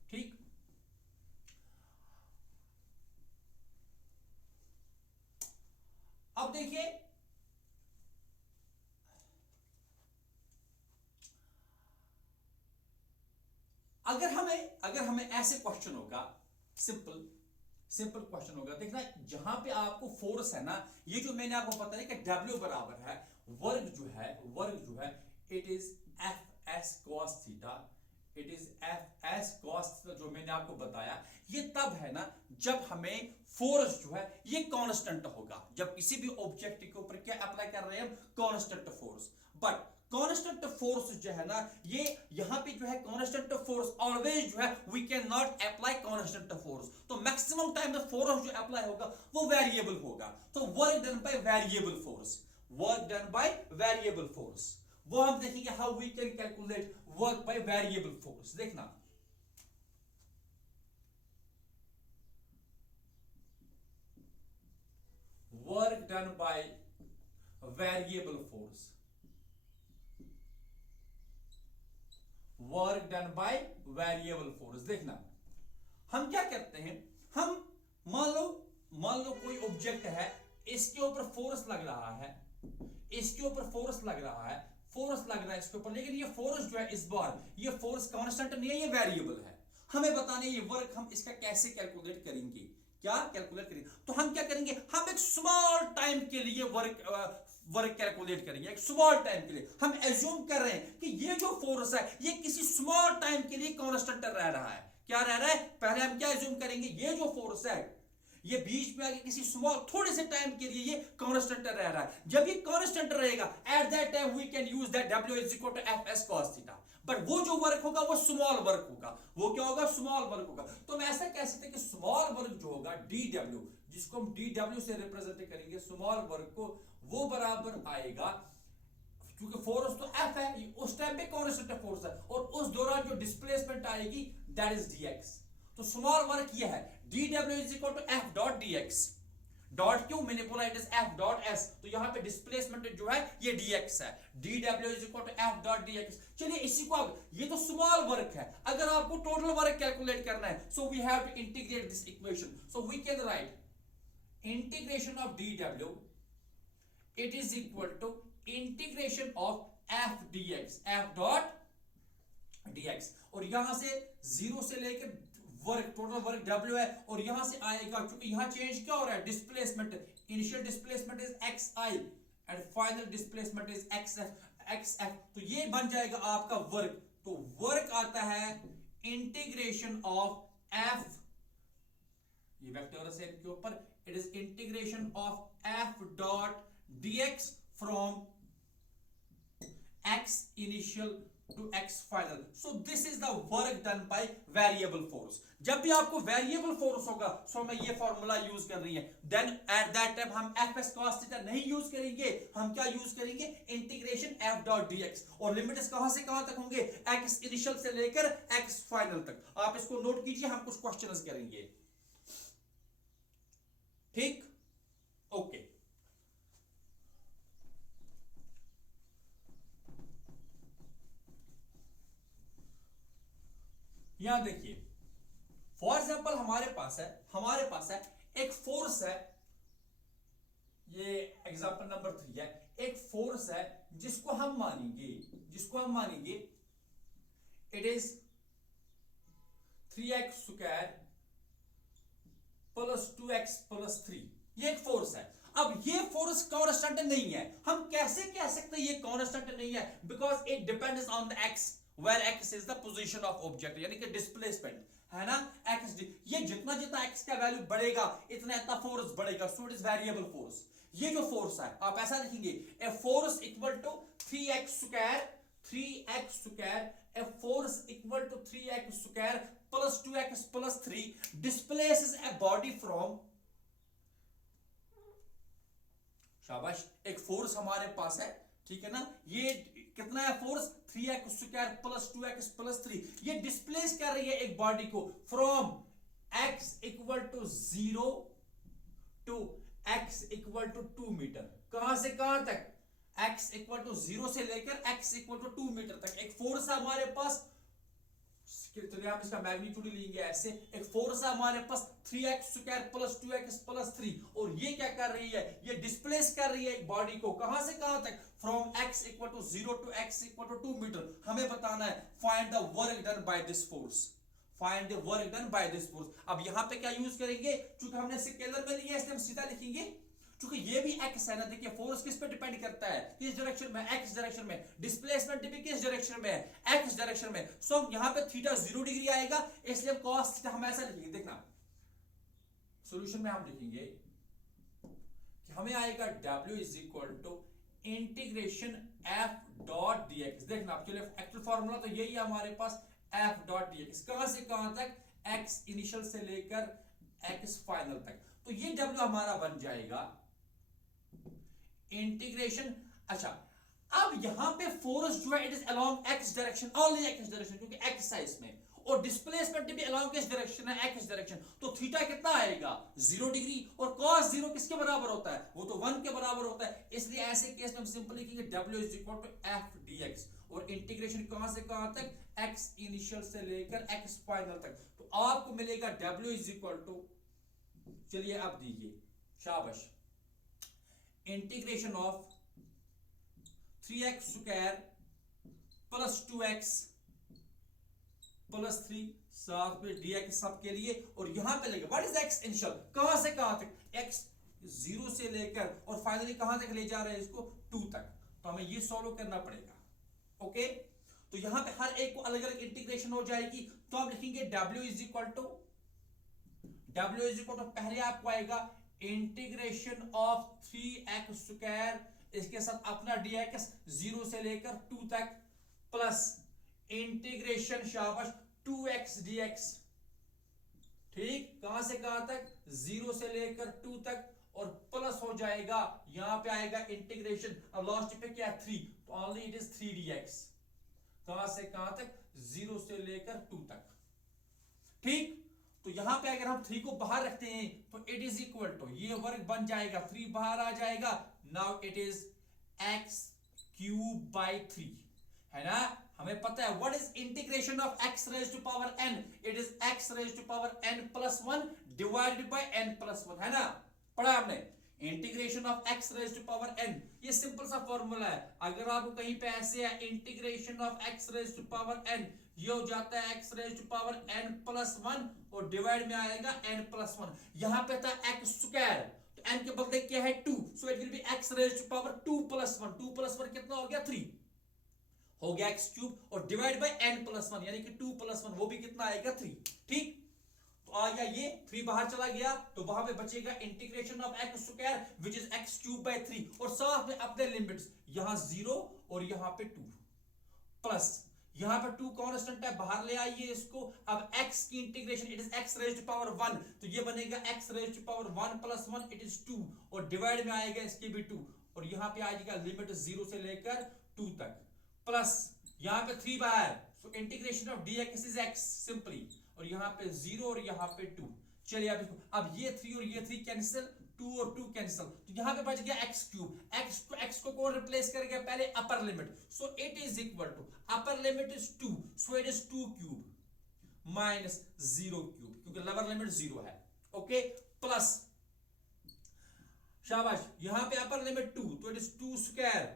ठीक, अब देखिए अगर हमें ऐसे क्वेश्चन होगा, सिंपल सिंपल क्वेश्चन होगा, देखना जहां पे आपको फोर्स है ना, ये जो मैंने आपको बताया कि W बराबर है वर्ग जो है it is F S cos theta, it is F S cos theta, जो मैंने आपको बताया ये तब है ना जब हमें फोर्स जो है ये कांस्टेंट होगा, जब किसी भी ऑब्जेक्ट के ऊपर क्या अप्लाई कर रहे हैं हम, constant force. But constant force जो है ना, ये यहां पे जो है कांस्टेंट फोर्स ऑलवेज जो है we can not apply constant force, तो मैक्सिमम टाइम द फोर्स जो अप्लाई होगा वो वेरिएबल होगा। तो work done by variable force, work done by variable force, वो हम देखेंगे how we can calculate work by variable force. देखना work done by variable force, work done by variable force. देखना हम क्या करते हैं, हम मान लो कोई ऑब्जेक्ट है, इसके ऊपर फोर्स लग रहा है, इसके ऊपर फोर्स लग रहा है, फोर्स लग रहा है इसके ऊपर, लेकिन ये फोर्स जो है इस बार ये फोर्स कांस्टेंट नहीं है, ये वेरिएबल है। हमें बताने ये वर्क हम इसका कैसे कैलकुलेट करेंगे, क्या कैलकुलेट करेंगे, तो हम क्या करेंगे, हम एक स्मॉल टाइम के लिए वर्क कैलकुलेट करेंगे, एक स्मॉल टाइम के लिए हम एज्यूम कर रहे हैं कि ये जो फोर्स है ये किसी स्मॉल टाइम के लिए कांस्टेंट रह रहा है। क्या रह रहा है, पहले हम क्या एज्यूम करेंगे, ये जो फोर्स है ये बीच में आगे किसी स्मॉल थोड़े से टाइम के लिए ये कांस्टेंट रह रहा है। जब ये कांस्टेंट रहेगा at that time we can use that W is equal to F S cos theta, but वो जो वर्क होगा वो स्मॉल वर्क होगा, वो क्या होगा, स्मॉल वर्क होगा। तो हम ऐसा कह सकते हैं कि स्मॉल वर्क जो होगा DW, जिसको हम DW से रिप्रेजेंट करेंगे स्मॉल वर्क को, वो बराबर आएगा, क्योंकि फोर्स तो F है, उस टाइम पे कांस्टेंट फोर्स है, और उस दौरान जो डिस्प्लेसमेंट आएगी दैट इज dx। तो स्मॉल वर्क ये है dw is equal to f dot dx, dot क्यों मैंने बोला it is f dot s, तो यहां पे डिस्प्लेसमेंट जो है ये dx है, dw is equal to f dot dx। चलिए इसी को अब, ये तो स्मॉल वर्क है, अगर आपको टोटल वर्क कैलकुलेट करना है so we have to integrate this equation, so we can write integration of dw it is equal to integration of f dx, f dot dx, और यहां से 0 से लेकर वर्क, टोटल वर्क W है, और यहां से आएगा, क्योंकि यहां चेंज क्या हो रहा है, displacement, initial displacement is xi and final displacement is xf, तो ये बन जाएगा आपका वर्क। तो वर्क आता है इंटीग्रेशन ऑफ f, ये वेक्टर है के ऊपर, it is integration of f dot dx from x initial to x final, so this is the work done by variable force। जब भी आपको वेरिएबल फोर्स होगा सो हमें ये फॉर्मूला यूज कर रही है, देन एट दैट टाइम हम एफ एस कॉस थीटा नहीं यूज करेंगे, हम क्या यूज करेंगे, इंटीग्रेशन एफ डॉट dx, और लिमिट्स कहां से कहां तक होंगे, x इनिशियल से लेकर x फाइनल तक। आप इसको नोट कीजिए, हम कुछ क्वेश्चंस करेंगे, ठीक, ओके। यहां देखिए फॉर एग्जाम्पल हमारे पास है एक फोर्स है, ये एग्जाम्पल नंबर 3 है, एक फोर्स है जिसको हम मानेंगे it is 3x square plus 2x plus 3, ये एक फोर्स है। अब ये फोर्स कांस्टेंट नहीं है, हम कैसे कह सकते हैं ये कांस्टेंट नहीं है, because it depends on the x, where x is the position of object, यानी कि डिस्प्लेसमेंट है ना, x, ये जितना जितना x का वैल्यू बढ़ेगा इतना इतना फोर्स बढ़ेगा, so it is variable force. ये जो फोर्स है आप ऐसा लिखेंगे, a force equal to 3x square, 3x square, a force equal to 3x square plus 2x plus 3 displaces a body from, शाबाश, एक फोर्स हमारे पास है, ठीक है ना, ये कितना है force 3x square plus 2x plus 3, ये डिस्प्लेस कर रही है एक बॉडी को from x equal to 0 to x equal to 2 metre. कहां से कहां तक? x इक्वल टू 0 से लेकर x इक्वल टू 2 मीटर तक एक फोर्स है हमारे पास। चलिए हम इसका मैग्नीट्यूड लेंगे ऐसे, एक फोर्स है हमारे पास 3x square plus 2x plus 3, और ये क्या कर रही है, ये डिस्प्लेस कर रही है एक बॉडी को कहां से कहां तक, from x equal to 0 to x equal to 2 metre. हमें बताना है find the work done by this force, find the work done by this force. अब यहां पे क्या यूज करेंगे, क्योंकि हमने स्केलर में लिया इसलिए हम सीधा लिखेंगे, क्योंकि ये भी x है ना, देखिए फोर्स किस पे डिपेंड करता है, किस डायरेक्शन में, x डायरेक्शन में, डिस्प्लेसमेंट भी किस डायरेक्शन में है, x डायरेक्शन में। सो यहां पे थीटा 0 डिग्री आएगा, इसलिए cos थीटा हम ऐसा लिखेंगे। देखना सॉल्यूशन में हम लिखेंगे कि हमें आएगा w is equal to integration f dot dx। देखना चलिए एक्चुअल फार्मूला तो यही है हमारे पास, f डॉट dx, कहां से कहां तक, x इनिशियल से लेकर x फाइनल तक। तो ये w हमारा बन जाएगा इंटीग्रेशन। अच्छा, अब यहां पे फोर्स जो है it is along x direction, only x direction, क्योंकि x है इसमें, और डिस्प्लेसमेंट भी अलोंग किस डायरेक्शन है, x डायरेक्शन। तो थीटा कितना आएगा 0 डिग्री, और cos 0 किसके बराबर होता है, वो तो 1 के बराबर होता है। इसलिए ऐसे केस में हम सिंपल लिखेंगे w is equal to f dx, और इंटीग्रेशन कहां से कहां तक, x इनिशियल से लेकर x फाइनल तक। तो आपको मिलेगा w इज इक्वल टू, चलिए अब दीजिए, शाबाश, integration of 3x square plus 2x plus 3 साथ में dx सबके लिए, और यहां पे लेंगे व्हाट इज x इनिशियल, कहां से कहां तक, x 0 से लेकर और फाइनली कहां तक ले जा रहे हैं इसको 2 तक। तो हमें ये सॉल्व करना पड़ेगा। ओके, तो यहां पे हर एक को अलग अलग इंटीग्रेशन हो जाएगी। तो हम लिखेंगे w इज इक्वल टू, पहले आपको आएगा इंटीग्रेशन ऑफ 3x स्क्वायर, इसके साथ अपना dx 0 से लेकर 2 तक, प्लस इंटीग्रेशन, शाबाश, 2x dx, ठीक, कहां से कहां तक, 0 से लेकर 2 तक, और प्लस हो जाएगा यहां पे आएगा इंटीग्रेशन, अब लास्ट पे क्या है 3, तो ओनली इट इज 3 dx, कहां से कहां तक, 0 से लेकर 2 तक, ठीक। तो यहां पे अगर हम 3 को बाहर रखते हैं तो इट इज इक्वल टू, ये वर्ग बन जाएगा, 3 बाहर आ जाएगा, now it is x cube by 3, है ना। हमें पता है what is integration of x raise to power n, it is x raise to power n plus 1 divided by n plus 1, है ना, पढ़ा हमने, integration of x raise to power n, ये सिंपल सा फॉर्मूला है। अगर आपको कहीं पे ऐसे है integration of x raise to power n, ये हो जाता है x raise to power n plus 1, और डिवाइड में आएगा n प्लस 1, यहां पे था x स्क्वायर, तो n के बदले क्या है 2, so it will be x raise to power 2 plus 1, 2 plus 1 कितना हो गया 3, हो गया x क्यूब, और डिवाइड बाय n प्लस 1, यानी कि 2 प्लस 1, वो भी कितना आएगा 3, ठीक। तो आ गया ये 3 बाहर चला गया, तो वहां पे बचेगा integration of x square which is x cube by 3, और साथ में अपने लिमिट्स, यहां 0 और यहां पे 2, प्लस यहां पे 2 कांस्टेंट है, बाहर ले आइए इसको। अब x की integration it is x raise to power 1, तो ये बनेगा x raise to power 1 plus 1 it is 2, और डिवाइड में आएगा इसके भी 2, और यहां पे आएगा लिमिट 0 से लेकर 2 तक, प्लस यहां पे 3 बाहर, so integration of dx is x simply, और यहां पे 0 और यहां पे 2। चलिए अब इसको, अब ये 3 और ये 3 कैंसिल, 2 और 2 कैंसिल, तो यहां पे बच गया x क्यूब, x को कौन रिप्लेस करेगा, पहले upper limit, so it is equal to upper limit is 2, so it is 2 cube minus 0 cube, क्योंकि लोअर लिमिट 0 है, ओके, प्लस, शाबाश, यहां पे अपर लिमिट 2, तो it is 2 square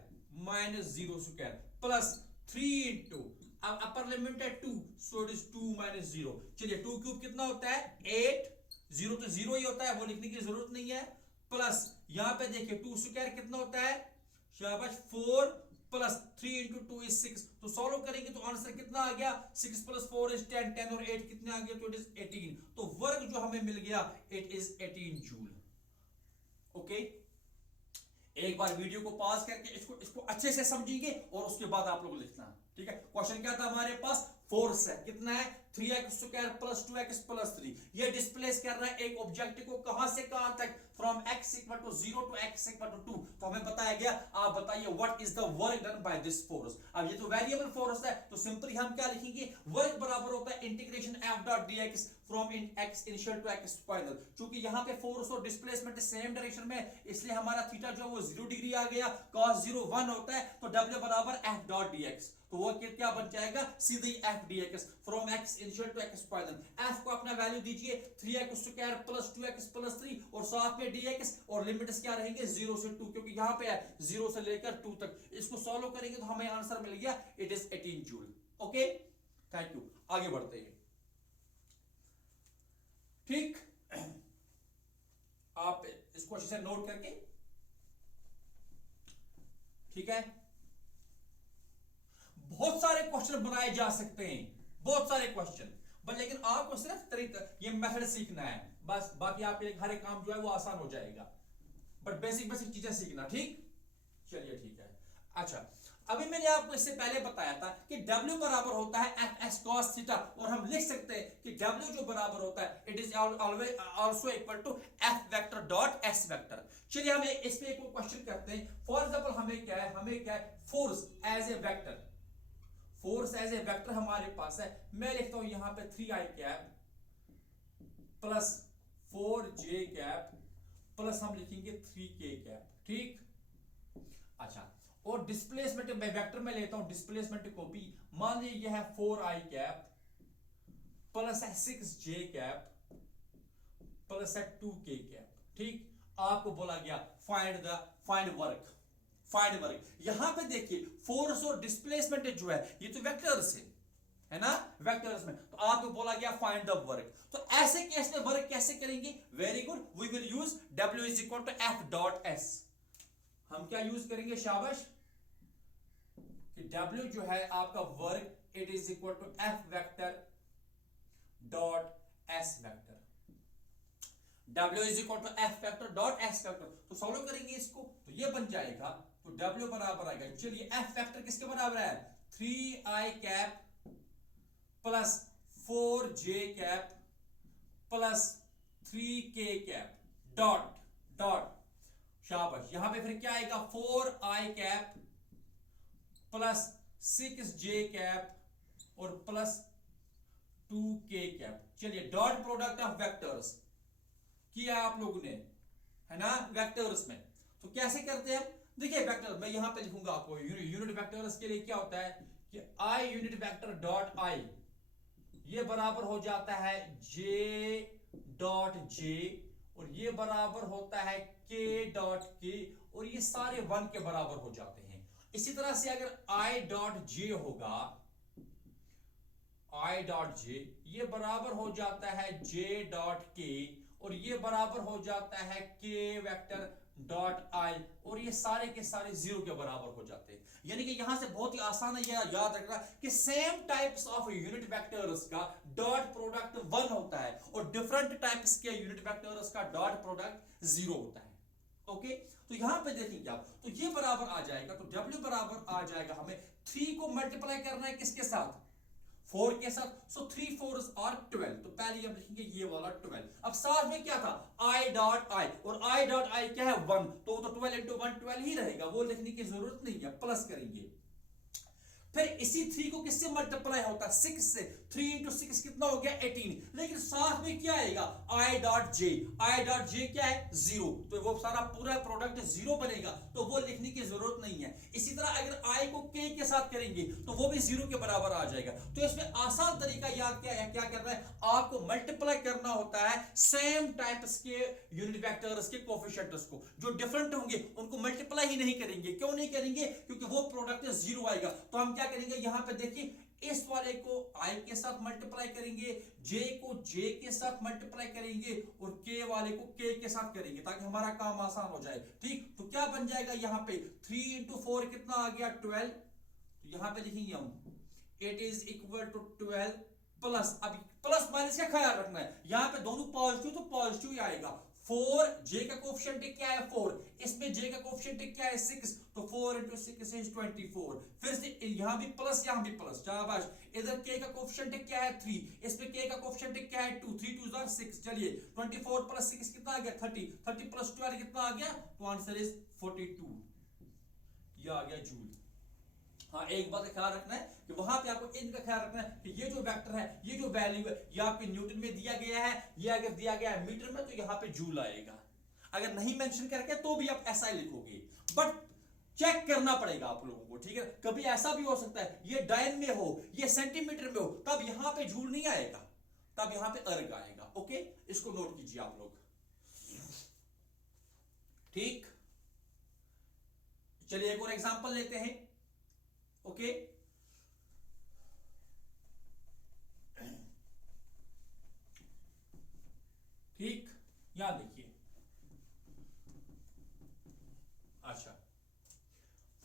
minus 0 square, plus 3 into, अब अपर लिमिट है 2, सो इट इज 2 माइनस 0। चलिए 2 क्यूब कितना होता है 8, 0 तो 0 ही होता है, वो लिखने की जरूरत नहीं है, प्लस यहां पे देखिए 2 स्क्वायर कितना होता है, शाबाश 4, प्लस 3 इंटू 2 इज 6, तो सॉल्व करेंगे तो आंसर कितना आ गया, 6 प्लस 4 इज 10, 10 और 8 कितने आ गए, तो इट इज 18, तो वर्ग जो हमें मिल गया इट इज 18 जूल, ओके। एक बार वीडियो को पॉज करके इसको इसको अच्छे से समझिए और उसके बाद आप लोग लिखना, ठीक है। क्वेश्चन क्या था हमारे पास, फोर्स है, कितना है 3x² प्लस 2x प्लस 3। ये डिस्प्लेस कर रहा है एक ऑब्जेक्ट को कहां से कहां तक, from x equal to 0 to x equal to 2। तो हमें बताया गया, आप बताइए what is the work done by this force. अब ये तो वेरिएबल फोर्स है तो सिंपली हम क्या लिखेंगे, वर्क बराबर होता है integration f dot dx from x initial to x final. क्योंकि यहां पे फोर्स और डिस्प्लेसमेंट सेम डायरेक्शन में, इसलिए हमारा थीटा जो है वो 0 डिग्री आ गया, cos 0 1 होता है, तो w बराबर f डॉट dx। तो वो क्या बन जाएगा, सीधे f dx from x initial to x final. f को अपना वैल्यू दीजिए 3x² प्लस 2x प्लस 3 और साथ में dx, और लिमिट्स क्या रहेंगे 0 से 2, क्योंकि यहां पे है 0 से लेकर 2 तक। इसको सॉल्व करेंगे तो हमें आंसर मिल गया, it is 18 joule. Okay, thank you. आगे बढ़ते हैं, ठीक। आप इसको अच्छे से नोट करके, ठीक है। बहुत सारे क्वेश्चन बनाए जा सकते हैं, बहुत सारे क्वेश्चन, बट लेकिन आपको सिर्फ तरीका, ये मेथड सीखना है बस। बाकी आपके लिए हर एक काम जो है वो आसान हो जाएगा, बट बेसिक बेसिक चीजें सीखना, ठीक। चलिए ठीक है। अच्छा, अभी मैंने आपको इससे पहले बताया था कि W बराबर होता है fs cos थीटा, और हम लिख सकते हैं कि W जो बराबर होता है it is always also equal to f vector dot s vector. चलिए हम इस पे एक क्वेश्चन करते हैं। फॉर एग्जांपल हमें क्या है, force as a vector, force as a vector हमारे पास है। मैं लिखता हूं यहां पे 3i cap plus 4j cap plus हम लिखेंगे 3k कैप, ठीक। अच्छा, और डिस्प्लेसमेंट मैं वेक्टर में लेता हूं, डिस्प्लेसमेंट को भी मान लीजिए यह है 4i कैप प्लस है 6j कैप प्लस है 2k कैप, ठीक। आपको बोला गया फाइंड वर्क। यहां पे देखिए फोर्स और डिस्प्लेसमेंट जो है ये तो वेक्टर्स है ना, वेक्टर्स में, तो आपको बोला गया फाइंड द वर्क। तो ऐसे केस में वर्क कैसे करेंगे, very good, we will use W is equal to f dot s। हम क्या यूज करेंगे, शाबाश, कि W जो है आपका work it is equal to f vector dot s vector. W is equal to f vector dot s vector. तो सॉल्व करेंगे इसको, तो ये बन जाएगा, तो W बराबर आएगा, चलिए f वेक्टर किसके बराबर है, 3i cap plus 4j cap plus 3k cap dot, शाबाश। यहां पे फिर क्या आएगा, 4i cap plus 6j cap और प्लस 2k कैप। चलिए डॉट प्रोडक्ट ऑफ वेक्टर्स किया आप लोगों ने, है ना, वेक्टर्स में। तो कैसे करते हैं हम, देखिए वेक्टर मैं यहां पे लिखूंगा आपको, यूनिट वेक्टर्स के लिए क्या होता है कि i unit vector dot i ये बराबर हो जाता है j डॉट j, और ये बराबर होता है k डॉट k, और ये सारे 1 के बराबर हो जाते हैं। इसी तरह से अगर i डॉट j होगा, i डॉट j ये बराबर हो जाता है j डॉट k, और ये बराबर हो जाता है k वेक्टर डॉट i, और ये सारे के सारे 0 के बराबर हो जाते हैं। यानी कि यहां से बहुत ही आसान है याद रखना कि same types of unit vectors का डॉट प्रोडक्ट 1 होता है, और डिफरेंट टाइप्स के यूनिट वेक्टर्स का डॉट प्रोडक्ट 0 होता है। ओके, तो यहां पे देखेंगे आप, तो ये बराबर आ जाएगा, तो W बराबर आ जाएगा, हमें 3 को मल्टीप्लाई करना है किसके साथ, 4 के साथ, सो 3 4s are 12। तो पहले हम लिखेंगे ये वाला 12। अब साथ में क्या था, i डॉट i, और i डॉट i क्या है 1, तो 12 into 1 12 ही रहेगा, वो लिखने की जरूरत नहीं है, प्लस करेंगे। फिर इसी 3 को किससे मल्टीप्लाई होता है, 6 से, 3 into 6 कितना हो गया 18, लेकिन साथ में क्या आएगा i डॉट j क्या है 0, तो वो सारा पूरा प्रोडक्ट 0 बनेगा, तो वो लिखने की जरूरत नहीं है। इसी तरह अगर i को k के साथ करेंगे तो वो भी 0 के बराबर आ जाएगा। तो इसमें आसान तरीका याद क्या करना है, आपको मल्टीप्लाई करना होता है सेम टाइप्स के यूनिट वेक्टर्स के कोएफिशिएंट्स को, जो डिफरेंट होंगे उनको मल्टीप्लाई ही नहीं करेंगे। क्यों नहीं करेंगे, क्योंकि वो प्रोडक्ट 0 आएगा। तो हम क्या करेंगे, यहां पे देखिए इस वाले को i के साथ मल्टीप्लाई करेंगे, j को j के साथ मल्टीप्लाई करेंगे, और k वाले को k के साथ करेंगे, ताकि हमारा काम आसान हो जाए, ठीक। तो क्या बन जाएगा यहां पे 3 into 4 कितना आ गया 12, तो यहां पे लिखेंगे हम it is equal to 12 plus, अब प्लस माइनस का ख्याल रखना है, यहां पे दोनों पॉजिटिव तो पॉजिटिव ही आएगा, 4 जे का कोफिशिएंट क्या है 4, इसमें जे का कोफिशिएंट क्या है 6, तो 4 into 6 is 24। फिर से यहां भी प्लस यहां भी प्लस, शाबाश। इधर के का कोफिशिएंट क्या है 3, इसमें के का कोफिशिएंट क्या है 2, 3 2 6। चलिए 24 प्लस 6 कितना आ गया 30, 30 प्लस 12 कितना आ गया, तो आंसर इज 42, ये आ गया जूल। हाँ, एक बात का ख्याल रखना है कि वहां पे आपको इनका ख्याल रखना है कि ये जो वेक्टर है, ये जो वैल्यू है, ये आपके न्यूटन में दिया गया है, ये अगर दिया गया है मीटर में तो यहाँ पे जूल आएगा। अगर नहीं मेंशन करके तो भी आप ऐसा ही लिखोगे, बट चेक करना पड़ेगा आप लोगों को, ठीक है। कभी ऐसा भी हो सकता है ये डायन में हो, ये सेंटीमीटर में हो, तब यहां पे जूल नहीं आएगा, तब यहां पे अर्ग आएगा। ओके, इसको नोट कीजिए आप लोग, ठीक। चलिए एक और एग्जांपल लेते हैं। ओके, ठीक, यहां देखिए। अच्छा,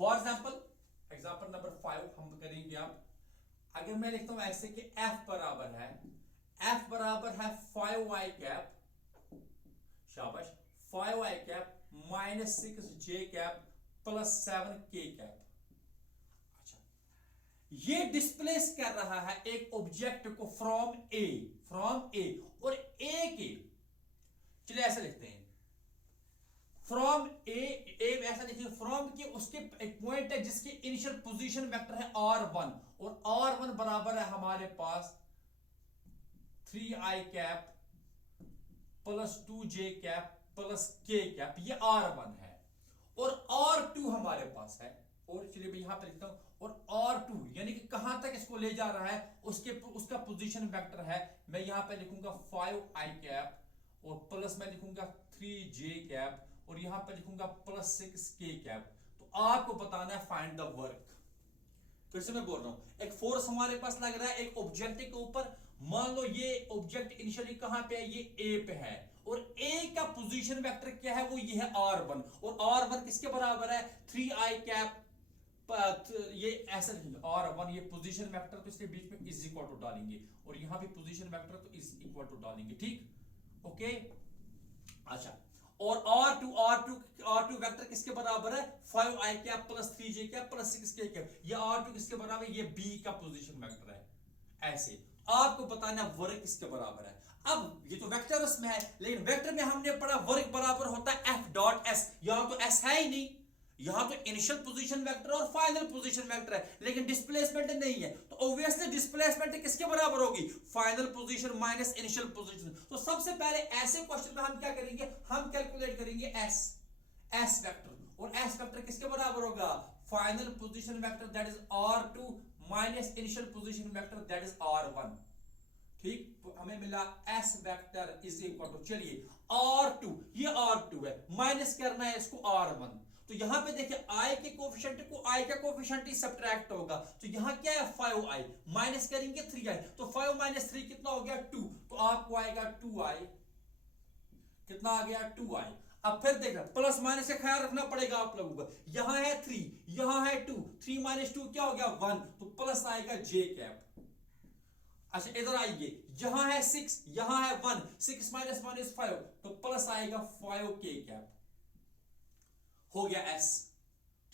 फॉर एग्जांपल नंबर 5 हम करेंगे। आप अगर मैं लिखता हूं ऐसे कि F बराबर है 5y कैप, शाबाश, 5y cap minus 6j cap plus 7k cap. अच्छा, ये डिस्प्लेस कर रहा है एक ऑब्जेक्ट को फ्रॉम ए और ए के, चलिए ऐसे लिखते हैं फ्रॉम ए ऐसा लिखिए, फ्रॉम के उसके एक पॉइंट है जिसकी इनिशियल पोजीशन वेक्टर है r1, और r1 बराबर है हमारे पास 3i cap plus 2j cap plus k cap, ये r1 है। और r2 हमारे पास है, और चलिए मैं यहां पे लिखता हूं, और r2 यानी कि कहां तक इसको ले जा रहा है, उसका पोजीशन वेक्टर है, मैं यहां पे लिखूंगा 5i कैप और प्लस मैं लिखूंगा 3j कैप और यहां पे लिखूंगा प्लस 6k कैप। तो आपको बताना है फाइंड द वर्क। फिर से मैं बोल रहा हूं, एक फोर्स हमारे पास लग रहा है एक ऑब्जेक्ट के ऊपर, मान लो ये ऑब्जेक्ट इनिशियली कहां पे है, ये ए पे है, और ए का पोजीशन वेक्टर क्या है, वो ये है r1, और r1 किसके बराबर है 3i कैप, ये ऐसा r1 ये पोजीशन वेक्टर, तो इसके बीच में इज इक्वल टू डालेंगे, और यहां भी पोजीशन वेक्टर तो इज इक्वल टू डालेंगे, ठीक। ओके, अच्छा, और R2 वेक्टर किसके बराबर है 5i cap plus 3j cap plus 6k cap, ये R2 किसके बराबर है, ये B का पोजीशन वेक्टर है। ऐसे आपको बताना वर्क किसके बराबर है। अब ये तो वेक्टर्स में है, लेकिन वेक्टर में हमने पढ़ा वर्क बराबर होता है F डॉट S, यहां तो S है ही नहीं, यहां तो इनिशियल पोजीशन वेक्टर और फाइनल पोजीशन वेक्टर है, लेकिन डिस्प्लेसमेंट नहीं है, तो ऑब्वियसली डिस्प्लेसमेंट किसके बराबर होगी, final position minus initial position. तो सबसे पहले ऐसे क्वेश्चन में हम क्या करेंगे, हम कैलकुलेट करेंगे एस वेक्टर, और एस वेक्टर किसके बराबर होगा, final position vector that is R2 minus initial position vector that is R1, ठीक। तो हमें मिला S vector is equal to, चलिए R2, ये R2 है, माइनस करना है इसको R1, तो यहां पे देखिए i के कोफिशिएंट को i का कोफिशिएंट ही सब्ट्रैक्ट होगा, तो यहां क्या है 5i, माइनस करेंगे 3i, तो 5 माइनस 3 कितना हो गया 2, तो आपको आएगा 2i, कितना आ गया 2i। अब फिर देखना प्लस माइनस का ख्याल रखना पड़ेगा आप लोगों को, यहां है 3 यहां है 2, 3 माइनस 2 क्या हो गया 1, तो प्लस आएगा j कैप। अच्छा इधर आइए, यहां है 6 यहां है 1, 6 माइनस 1 इज 5, तो प्लस आएगा 5k कैप, हो गया S,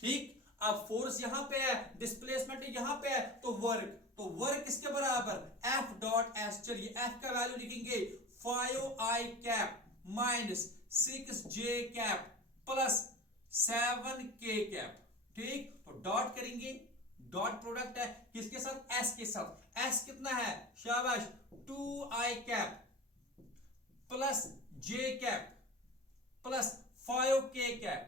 ठीक। अब फोर्स यहां पे है, डिस्प्लेसमेंट यहां पे है, तो वर्क किसके बराबर F डॉट S, चलिए F का वैल्यू लिखेंगे 5i cap minus 6j cap plus 7k cap, ठीक। तो डॉट करेंगे, डॉट प्रोडक्ट है किसके साथ, S के साथ, S कितना है, शाबाश 2i cap plus j cap plus 5k cap,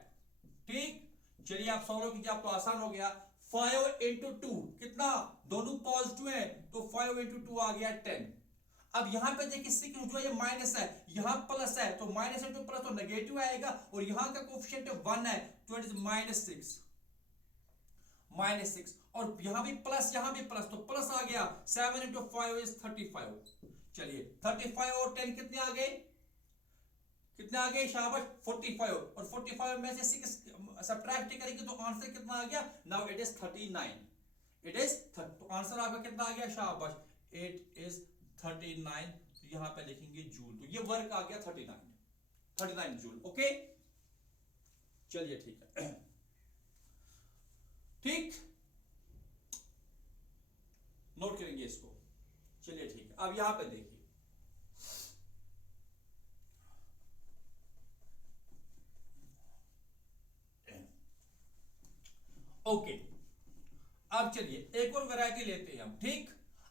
ठीक। चलिए आप सॉल्व कीजिए, आपको आसान हो गया, 5 इंटू 2 कितना, दोनों पॉजिटिव है, तो 5 इंटू 2 आ गया 10। अब यहां पे देखिए 6 जो ये माइनस है, यहां प्लस है, तो माइनस इंटू प्लस तो नेगेटिव आएगा, और यहां का कोफिशिएंट 1 है, तो इट इज माइनस 6, और यहां भी प्लस यहां भी प्लस, तो प्लस आ गया, 7 इंटू 5 इज 35। चलिए 35 और 10 कितने आ गए, कितने आ गए, शाबाश 45, और 45 में से 6 सब्ट्रैक्ट करेंगे तो आंसर कितना आ गया, now it is 39, it is, तो आंसर आपका कितना आ गया, शाबाश इट इज 39, तो यहां पे लिखेंगे जूल, तो ये वर्क आ गया 39। 39 जूल। ओके चलिए ठीक है। ठीक, नोट करेंगे इसको। चलिए ठीक है, अब यहां पे देखिए ओके। अब चलिए एक और वैरायटी लेते हैं हम। ठीक,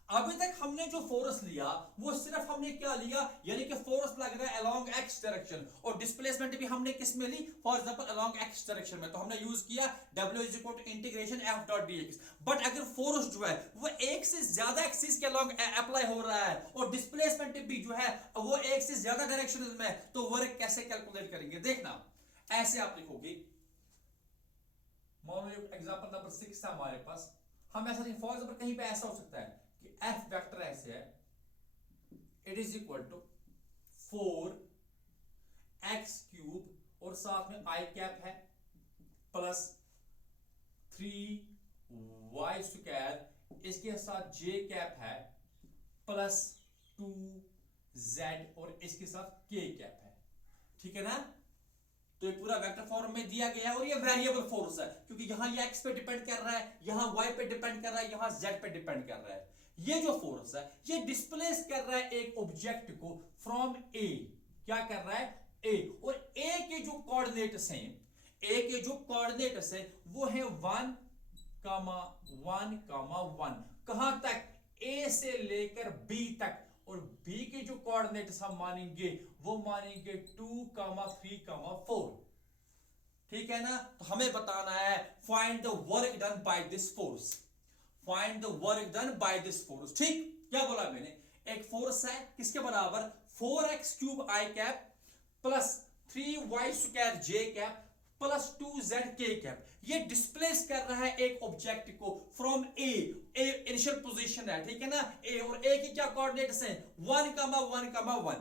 अभी तक हमने जो फोर्स लिया वो सिर्फ हमने क्या लिया, यानी कि फोर्स लग रहा है अलोंग एक्स डायरेक्शन, और डिस्प्लेसमेंट भी हमने किस में ली, for example along x direction में, तो हमने यूज किया W is equal to integration F dot dx। But अगर फोर्स जो है वो एक से ज्यादा एक्सिस के अलोंग अप्लाई हो रहा है और डिस्प्लेसमेंट भी जो है वो एक से ज्यादा डायरेक्शन में, तो वर्क कैसे कैलकुलेट करेंगे, देखना ऐसे आप लिखोगे। एग्जांपल नंबर 6 था हमारे पास, हम ऐसा नहीं, फॉर एग्जांपल कहीं पे ऐसा हो सकता है कि F वेक्टर ऐसे है, it is equal to 4x cube और साथ में I कैप है प्लस 3y स्क्वायर, इसके साथ J कैप है प्लस 2z और इसके साथ K कैप है। ठीक है ना, तो ये पूरा वेक्टर फॉर्म में दिया गया है और ये वेरिएबल फोर्स है, क्योंकि यहां ये x पे डिपेंड कर रहा है, यहां y पे डिपेंड कर रहा है, यहां z पे डिपेंड कर रहा है। ये जो फोर्स है ये डिस्प्लेस कर रहा है एक ऑब्जेक्ट को फ्रॉम A, क्या कर रहा है A, और A के जो कोऑर्डिनेट्स हैं, A के जो कोऑर्डिनेट्स है वो है 1, 1, 1, कहां तक, A से लेकर B तक, और B के जो कोऑर्डिनेट्स हम मानेंगे वो मानेंगे 2, 3, 4। ठीक है ना, तो हमें बताना है find the work done by this force, find the work done by this force. ठीक, क्या बोला मैंने, एक फोर्स है किसके बराबर, 4x cube I cap plus 3y square J cap plus 2z K cap, ये डिस्प्लेस कर रहा है एक ऑब्जेक्ट को फ्रॉम A इनिशियल पोजीशन है, ठीक है ना, A, और A की क्या कोऑर्डिनेट्स हैं 1, 1, 1,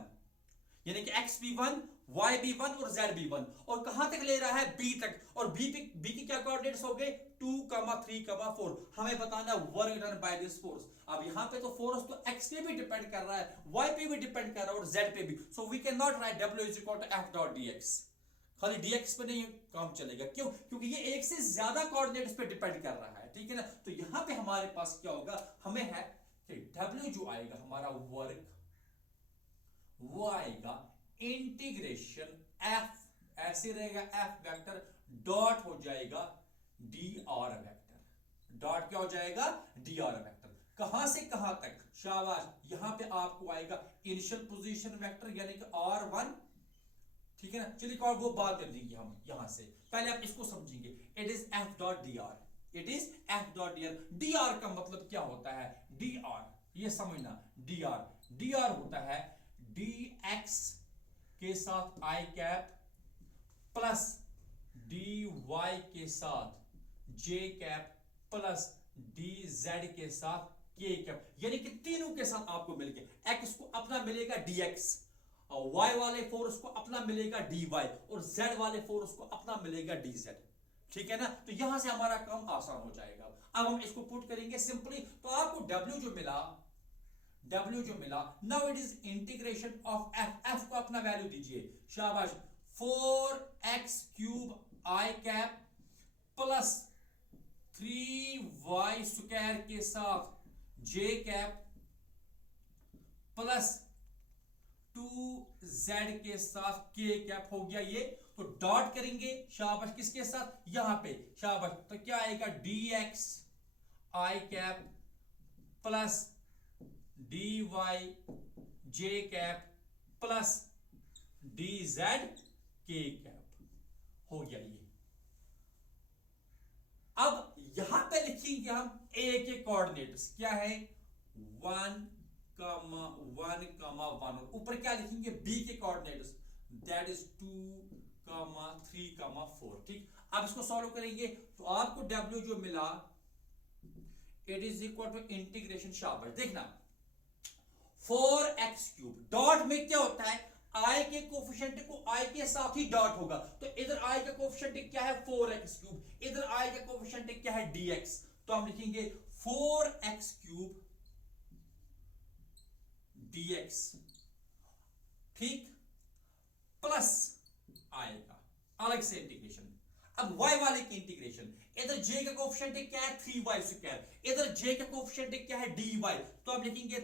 यानी कि x भी 1, y भी 1 और z भी 1, और कहां तक ले रहा है B तक, और B की क्या कोऑर्डिनेट्स हो गए 2, 3, 4। हमें बताना work done by this force. अब यहां पे तो फोर्स तो x पे भी डिपेंड कर रहा है, y पे भी डिपेंड कर रहा है और z पे भी, so we can not write W is equal to F dot dx। खाली dx पे नहीं काम चलेगा, क्यों, क्योंकि ये एक से ज्यादा कोऑर्डिनेट्स पे डिपेंड कर रहा है। ठीक है ना, तो यहां पे हमारे पास क्या होगा, हमें है कि W जो आएगा हमारा वर्क, वो आएगा इंटीग्रेशन F, ऐसे रहेगा F वेक्टर डॉट हो जाएगा dr वेक्टर, डॉट क्या हो जाएगा dr वेक्टर, कहां से कहां तक, शाबाश, यहां पे आपको आएगा इनिशियल पोजीशन वेक्टर यानी कि r1। ठीक है ना, चलिए और वो बात कर देंगे हम यहां से, पहले आप इसको समझेंगे। It is F dot dr, it is F dot dr। dr का मतलब क्या होता है, dr ये समझना, dr होता है dx के साथ I कैप प्लस dy के साथ J कैप प्लस dz के साथ K कैप, यानी कि तीनों के साथ आपको मिल गया, x को अपना मिलेगा dx, और y वाले फोर्स को अपना मिलेगा dy, और z वाले फोर्स को अपना मिलेगा dz। ठीक है ना, तो यहां से हमारा काम आसान हो जाएगा। अब हम इसको पुट करेंगे सिंपली, तो आपको W जो मिला, now it is integration of f को अपना वैल्यू दीजिए, शाबाश, 4x cube I cap plus 3y square के साथ J कैप प्लस 2z के साथ K कैप हो गया ये, तो डॉट करेंगे, शाबाश, किसके साथ, यहां पे, शाबाश, तो क्या आएगा dx I cap plus dy J cap plus dz K cap हो गया ये। अब यहां पे लिखेंगे हम A के कोऑर्डिनेट्स क्या है 1, 1, 1, और ऊपर क्या लिखेंगे B के कोऑर्डिनेट्स दैट इज 2, 3, 4। ठीक, अब इसको सॉल्व करेंगे तो आपको W जो मिला it is equal to integration, शाबाश, देखना 4x क्यूब, डॉट में क्या होता है I के कोफिशिएंट को I के साथ ही डॉट होगा, तो इधर I का कोफिशिएंट क्या है 4x क्यूब, इधर I का कोफिशिएंट क्या है dx, तो हम लिखेंगे 4x क्यूब dx। ठीक, प्लस आएगा अलग से इंटीग्रेशन। अब y वाले की इंटीग्रेशन, इधर j का कोएफिशिएंट क्या है 3y स्क्वायर, इधर j का कोएफिशिएंट क्या है dy, तो आप लिखेंगे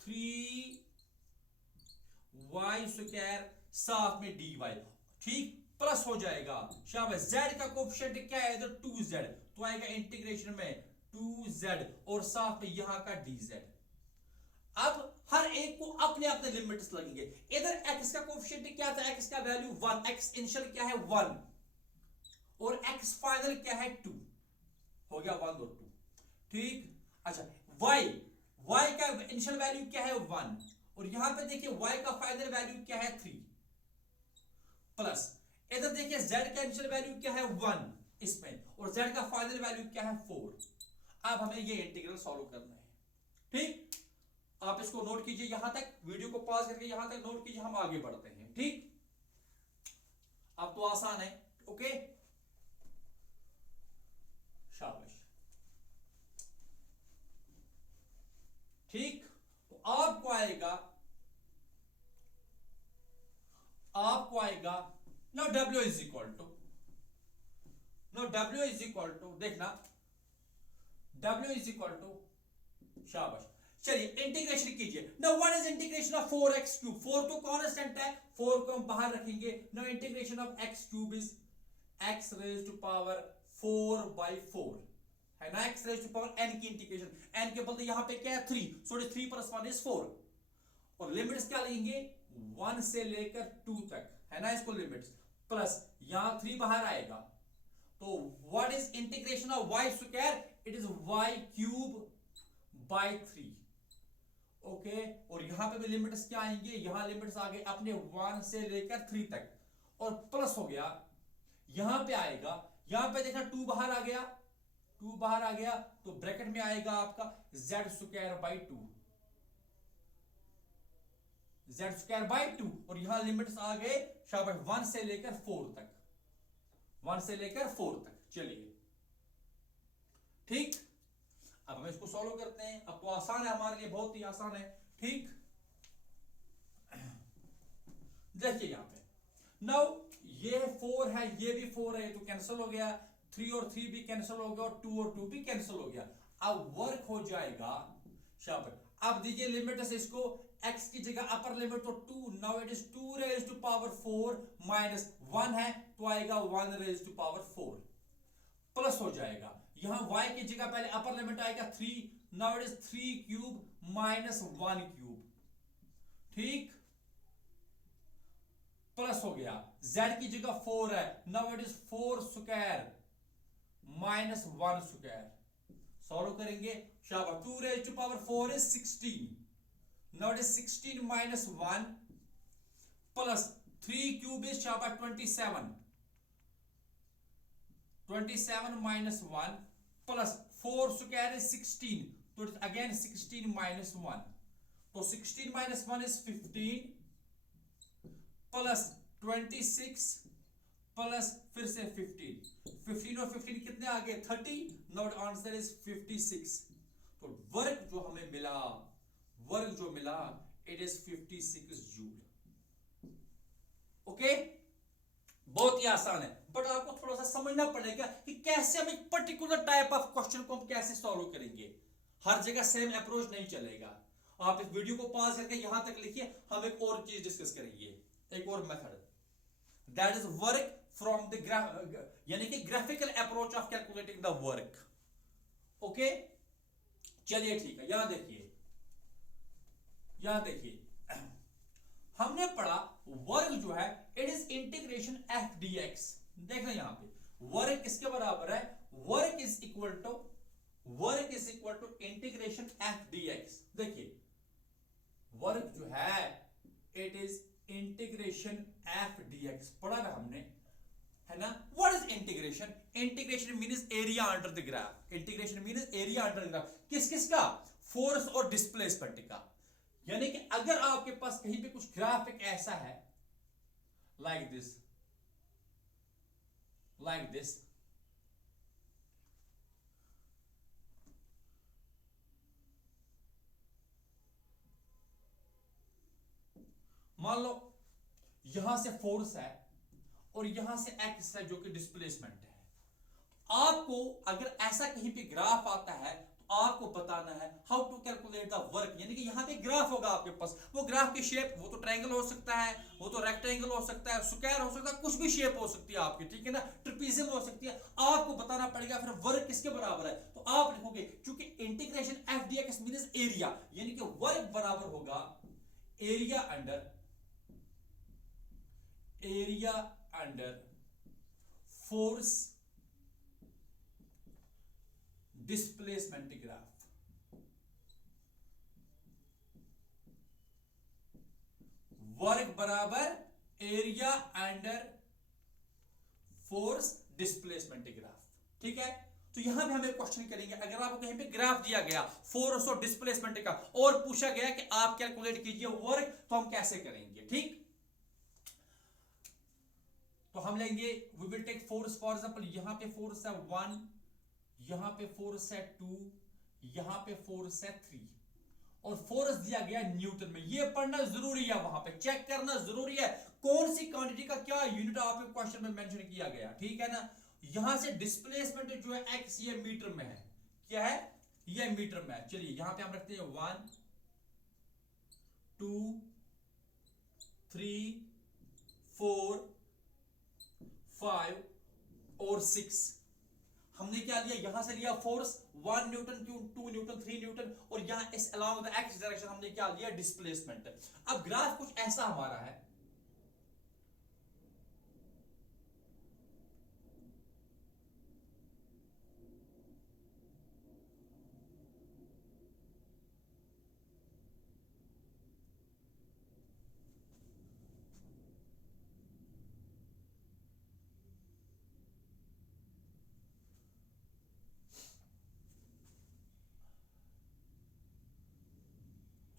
3y स्क्वायर साथ में dy, ठीक, प्लस हो जाएगा। शाबाश, z का कोएफिशिएंट क्या है इधर 2z, तो आएगा इंटीग्रेशन में 2z और साथ में यहां का dz। अब हर एक को अपने अपने लिमिट्स लगेंगे। इधर x का कोएफिशिएंट क्या था, x का वैल्यू 1, x इनिशियल क्या है 1 और x फाइनल क्या है 2, हो गया 1 और 2, ठीक। अच्छा y का इनिशियल वैल्यू क्या है 1 और यहां पे देखिए y का फाइनल वैल्यू क्या है 3, प्लस इधर देखिए z का इनिशियल वैल्यू क्या है 1 इसमें और z का फाइनल वैल्यू क्या है 4। अब हमें ये इंटीग्रल सॉल्व करना है, ठीक। आप इसको नोट कीजिए, यहां तक वीडियो को पॉज करके यहां तक नोट कीजिए, हम आगे बढ़ते हैं, ठीक। अब तो आसान है, ओके, शाबाश, ठीक। तो आपको आएगा no w is equal to, देखना w इज इक्वल टू, शाबाश, चलिए इंटीग्रेशन कीजिए। Now what is integration of 4x cube, 4 तो कांस्टेंट है, 4 को हम बाहर रखेंगे। Now integration of x cube is x raise to power 4/4, है ना, x raise to power n की इंटीग्रेशन, n के बदले यहां पे क्या है 3, सो 3 + 1 = 4 और लिमिट्स क्या लेंगे 1 से लेकर 2 तक, है ना, इसको लिमिट्स, प्लस यहां 3 बाहर आएगा, तो what is integration of y square, it is y cube by 3, okay. और यहां पे भी लिमिट्स क्या आएंगे, यहां लिमिट्स आ गए अपने 1 से लेकर 3 तक और प्लस हो गया, यहां पे आएगा, यहां पे देखना 2 बाहर आ गया, 2 बाहर आ गया तो ब्रैकेट में आएगा आपका z square by 2, z square by 2 और यहां लिमिट्स आ गए शाबाश 1 से लेकर 4 तक, 1 से लेकर 4 तक, चलिए, ठीक। अब हम इसको सॉल्व करते हैं, अब तो आसान है हमारे लिए, बहुत ही आसान है, ठीक। देखिए यहां पे नाउ ये 4 है, ये भी 4 है, तो कैंसिल हो गया, 3 और 3 भी कैंसिल हो गया और 2 और 2 भी कैंसिल हो गया। अब वर्क हो जाएगा, शाबाश, अब दीजिए लिमिट से इसको, x की जगह अपर लिमिट तो 2, now it is 2 raise to power 4 minus 1 है तो आएगा 1 रेज टू पावर 4, प्लस हो जाएगा, यहां y की जगह पहले अपर लिमिट आएगा 3, now it is 3 cube minus 1 cube, ठीक, प्लस हो गया, z की जगह 4 है, now it is 4 square minus 1 square, solve करेंगे, शाबाश, 2 raise to power 4 is 16, now it is 16 minus 1 plus 3 cube is शाबाश 27, 27 माइनस 1 प्लस 4 स्क्वायर इज 16, तो इट इज अगेन 16 माइनस 1, तो 16 माइनस 1 इज 15 प्लस 26 प्लस फिर से 15 और 15 कितने आ गए 30, नाउ आंसर इज 56, तो वर्क जो हमें मिला, वर्क जो मिला इट इज 56 जूल, ओके। बहुत ही आसान है, बट आपको थोड़ा सा समझना पड़ेगा कि कैसे हम एक पर्टिकुलर टाइप ऑफ क्वेश्चन को हम कैसे सॉल्व करेंगे, हर जगह सेम अप्रोच नहीं चलेगा। आप इस वीडियो को पॉज करके यहां तक लिखिए, हम एक और चीज डिस्कस करेंगे, एक और method, that is work from the यानी कि graphical approach of calculating the work, okay. चलिए ठीक है, यहां देखिए, यहां देखिए हमने पढ़ा वर्क जो है it is integration F D X, देखना यहां पे वर्क किसके बराबर है, work is equal to integration F D X, देखिए वर्क जो है it is integration F D X, पढ़ा ना हमने, है ना। What is integration, integration means area under the graph, integration means area under the graph, किस किस का, फोर्स और डिस्प्लेसमेंट का, यानी कि अगर आपके पास कहीं पे कुछ ग्राफिक ऐसा है लाइक दिस, मान लो यहां से फोर्स है और यहां से एक्स है जो कि डिस्प्लेसमेंट है। आपको अगर ऐसा कहीं पे ग्राफ आता है तो आपको बताना है how to calculate the work, यानी कि यहां पे ग्राफ होगा आपके पास, वो ग्राफ की शेप, वो तो ट्रायंगल हो सकता है, वो तो रेक्टेंगल हो सकता है, स्क्वायर हो सकता है, कुछ भी शेप हो सकती है आपकी, ठीक है ना, ट्रेपेजियम हो सकती है। आपको बताना पड़ेगा फिर वर्क किसके बराबर है, तो आप लिखोगे क्योंकि integration F D x means area, यानी कि वर्क बराबर होगा area under force displacement graph. Work बराबर area under force displacement graph, ठीक है। तो यहां भी हम एक क्वेश्चन करेंगे, अगर आपको कहीं पे ग्राफ दिया गया फोर्स और डिस्प्लेसमेंट का और पूछा गया कि आप कैलकुलेट कीजिए वर्क, तो हम कैसे करेंगे, ठीक। तो हम लेंगे, we will take force, for example यहां पे फोर्स है 1, यहां पे फोर्स है 2, यहां पे फोर्स है 3 और फोर्स दिया गया न्यूटन में। ये पढ़ना जरूरी है, वहां पे चेक करना जरूरी है कौन सी क्वांटिटी का क्या यूनिट आपके क्वेश्चन में मेंशन किया गया, ठीक है ना। यहां से डिस्प्लेसमेंट जो है एक्स, ये मीटर में है, क्या है, ये मीटर में है। चलिए यहां पे हम रखते हैं 1 2 3 4 5 और 6। हमने क्या लिया, यहां से लिया फोर्स 1 न्यूटन, 2 न्यूटन, 3 न्यूटन, और यहां इस अलोंग द एक्स डायरेक्शन हमने क्या लिया, डिस्प्लेसमेंट। अब ग्राफ कुछ ऐसा हमारा है,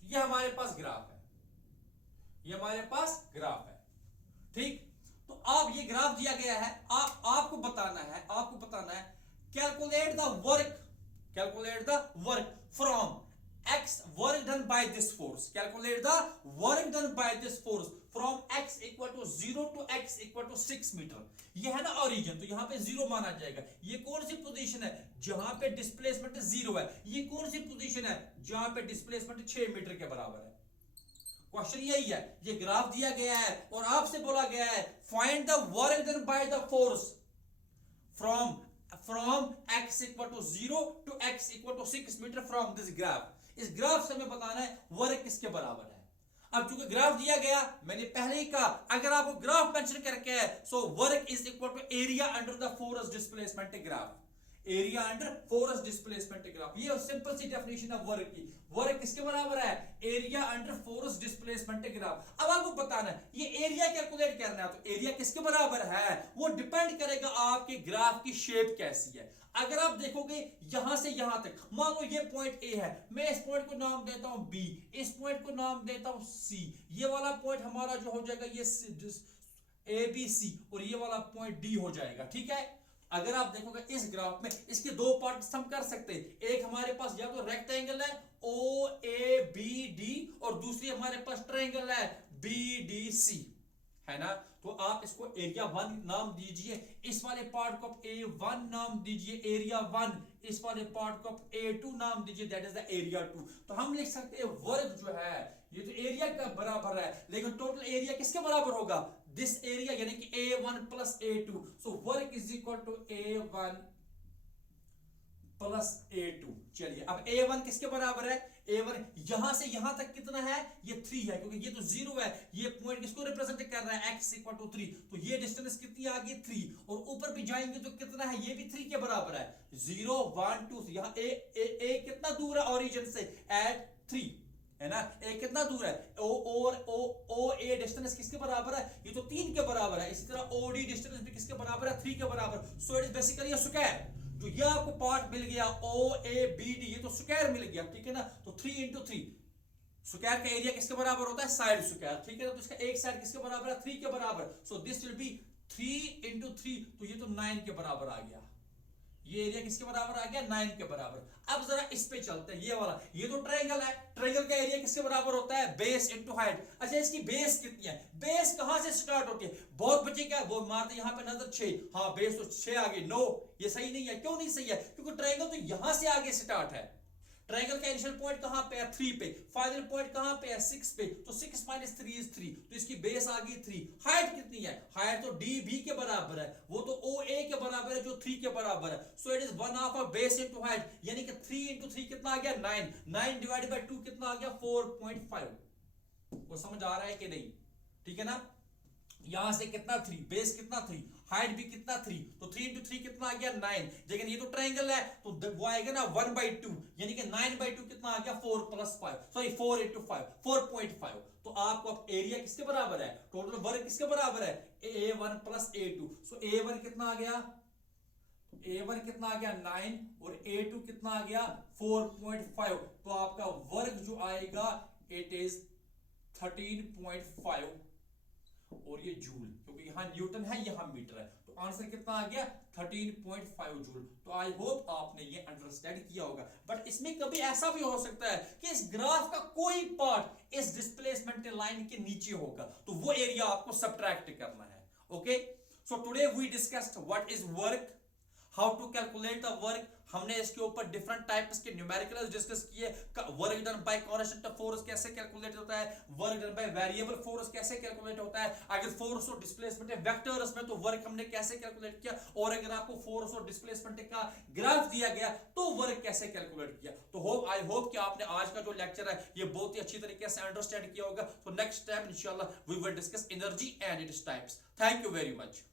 ये हमारे पास ग्राफ है, ये हमारे पास ग्राफ है, ठीक। तो आप ये ग्राफ दिया गया है, आपको बताना है calculate the work from x work done by this force, calculate the work done by this force from x equal to 0 to x equal to 6 metre. ये है ना ओरिजिन, तो यहां पे 0 माना जाएगा। ये कौन सी पोजीशन है, जहां पे डिस्प्लेसमेंट 0 है। ये कौन सी पोजीशन है, जहां पे डिस्प्लेसमेंट 6 मीटर के बराबर है। क्वेश्चन यही है, ये ग्राफ दिया गया है और आपसे बोला गया है find the work done by the force from x equal to 0 to x equal to 6 metre from this graph. इस ग्राफ से हमें बताना है वर्क किसके बराबर है। अब चूंकि ग्राफ दिया गया, मैंने पहले ही कहा अगर आपको ग्राफ मेंशन करके है, so work is equal to area under the force displacement graph, area under force displacement graph. ये सिंपल सी डेफिनेशन है वर्क की। वर्क किसके बराबर है, area under force displacement graph. अब आपको बताना है ये एरिया कैलकुलेट करना है, तो एरिया किसके बराबर है, वो डिपेंड करेगा आपके ग्राफ की शेप कैसी है। अगर आप देखोगे यहां से यहां तक, मान लो ये पॉइंट ए है, मैं इस पॉइंट को नाम देता हूं बी, इस पॉइंट को नाम देता हूं सी, ये वाला पॉइंट हमारा जो हो जाएगा ये ए बी सी, और ये वाला पॉइंट डी हो जाएगा, ठीक है। अगर आप देखोगे इस ग्राफ में इसके दो पार्ट्स हम कर सकते हैं, एक हमारे पास या तो रेक्टेंगल है ओ ए बी डी, और दूसरी हमारे पास ट्रायंगल है बी डी सी, है ना। तो आप इसको एरिया 1 नाम दीजिए, इस वाले पार्ट को आप A1 नाम दीजिए एरिया 1, इस वाले पार्ट को आप A2 नाम दीजिए दैट इज द एरिया 2। तो हम लिख सकते हैं वर्ग जो है ये तो एरिया का बराबर है, लेकिन टोटल एरिया किसके बराबर होगा, दिस एरिया यानी कि A1 plus A2। So work is equal to A1 plus A2। चलिए अब A1 किसके बराबर है, A1 यहां से यहां तक कितना है, ये 3 है, क्योंकि ये तो 0 है, ये पॉइंट किसको रिप्रेजेंट कर रहा है, x इक्वल टू 3, तो ये डिस्टेंस कितनी आ गई 3, और ऊपर भी जाएंगे तो कितना है, ये भी 3 के बराबर है, 0 1 2 यहां a कितना दूर है ओरिजिन से, एट 3, है ना। ए कितना दूर है, ओ ए डिस्टेंस किसके बराबर है, ये तो 3 के बराबर है। इसी तरह ओ डी डिस्टेंस भी किसके बराबर है, 3 के बराबर। सो it is basically a square. जो ये आपको पार्ट मिल गया ओ ए बी डी, ये तो स्क्वायर मिल गया, ठीक है ना। तो 3 इंटू 3 स्क्वायर का एरिया किसके बराबर होता है, साइड स्क्वायर, ठीक है। तो इसका एक साइड किसके बराबर है, 3 के बराबर। So this will be 3 into 3, तो ये तो 9 के बराबर आ गया। ये एरिया किसके बराबर आ गया 9 के बराबर। अब जरा इस पे चलते हैं, ये वाला, ये तो ट्रायंगल है, ट्रायंगल का एरिया किसके बराबर होता है बेस इनटू हाइट। अच्छा इसकी बेस कितनी है, बेस कहां से स्टार्ट होती है, बहुत बच्चे क्या वो मारते यहां पे नजर 6, हाँ बेस तो 6 आ गई, नो ये सही नहीं है। क्यों नहीं सही है, क्योंकि ट्रायंगल तो यहां से आगे स्टार्ट है। ट्रायंगल का इनिशियल पॉइंट कहां पे है 3 पे, फाइनल पॉइंट कहां पे है 6 पे, तो 6 - 3 is 3, तो इसकी बेस आ गई 3। हाइट कितनी है, हाइट तो DB के बराबर है, वो तो OA के बराबर है जो 3 के बराबर है। सो it is 1/2 of base into height, यानी कि 3 × 3 कितना आ गया 9, 9 डिवाइडेड बाय 2 कितना आ गया 4.5। वो समझ आ रहा है कि नहीं, ठीक है ना। यहां से कितना 3, बेस कितना 3, हाइट भी कितना 3, तो 3 × 3 कितना आ गया 9। लेकिन ये तो ट्रायंगल है तो वो आएगा ना 1/2, यानी कि 9/2 कितना आ गया 4 + 5, सॉरी 4 × 5 4.5। तो आपको अब एरिया किसके बराबर है, टोटल वर्क किसके बराबर है A1 + A2। सो A1 कितना आ गया, A1 कितना आ गया 9 और A2 कितना आ गया 4.5। तो आपका वर्क जो आएगा इट इज 13.5 और ये जूल, क्योंकि यहां न्यूटन है यहां मीटर है, तो आंसर कितना आ गया 13.5 जूल। तो आई होप आपने ये अंडरस्टैंड किया होगा। बट इसमें कभी ऐसा भी हो सकता है कि इस ग्राफ का कोई पार्ट इस डिस्प्लेसमेंट लाइन के नीचे होगा, तो वो एरिया आपको सब्ट्रैक्ट करना है। Okay, so today we discussed what is work, how to calculate the work. हमने इसके ऊपर डिफरेंट टाइप्स के न्यूमेरिकल्स डिस्कस किए, work done by constant force कैसे कैलकुलेट होता है, work done by variable force कैसे कैलकुलेट होता है, अगर फोर्स और डिस्प्लेसमेंट है वेक्टर्स में तो वर्क हमने कैसे कैलकुलेट किया, और अगर आपको फोर्स और डिस्प्लेसमेंट का ग्राफ दिया गया तो वर्क कैसे कैलकुलेट किया। तो आई होप कि आपने आज का जो लेक्चर है ये बहुत ही अच्छी तरीके से अंडरस्टैंड किया होगा। तो नेक्स्ट टाइम इंशाल्लाह we will discuss energy and its types. Thank you very much.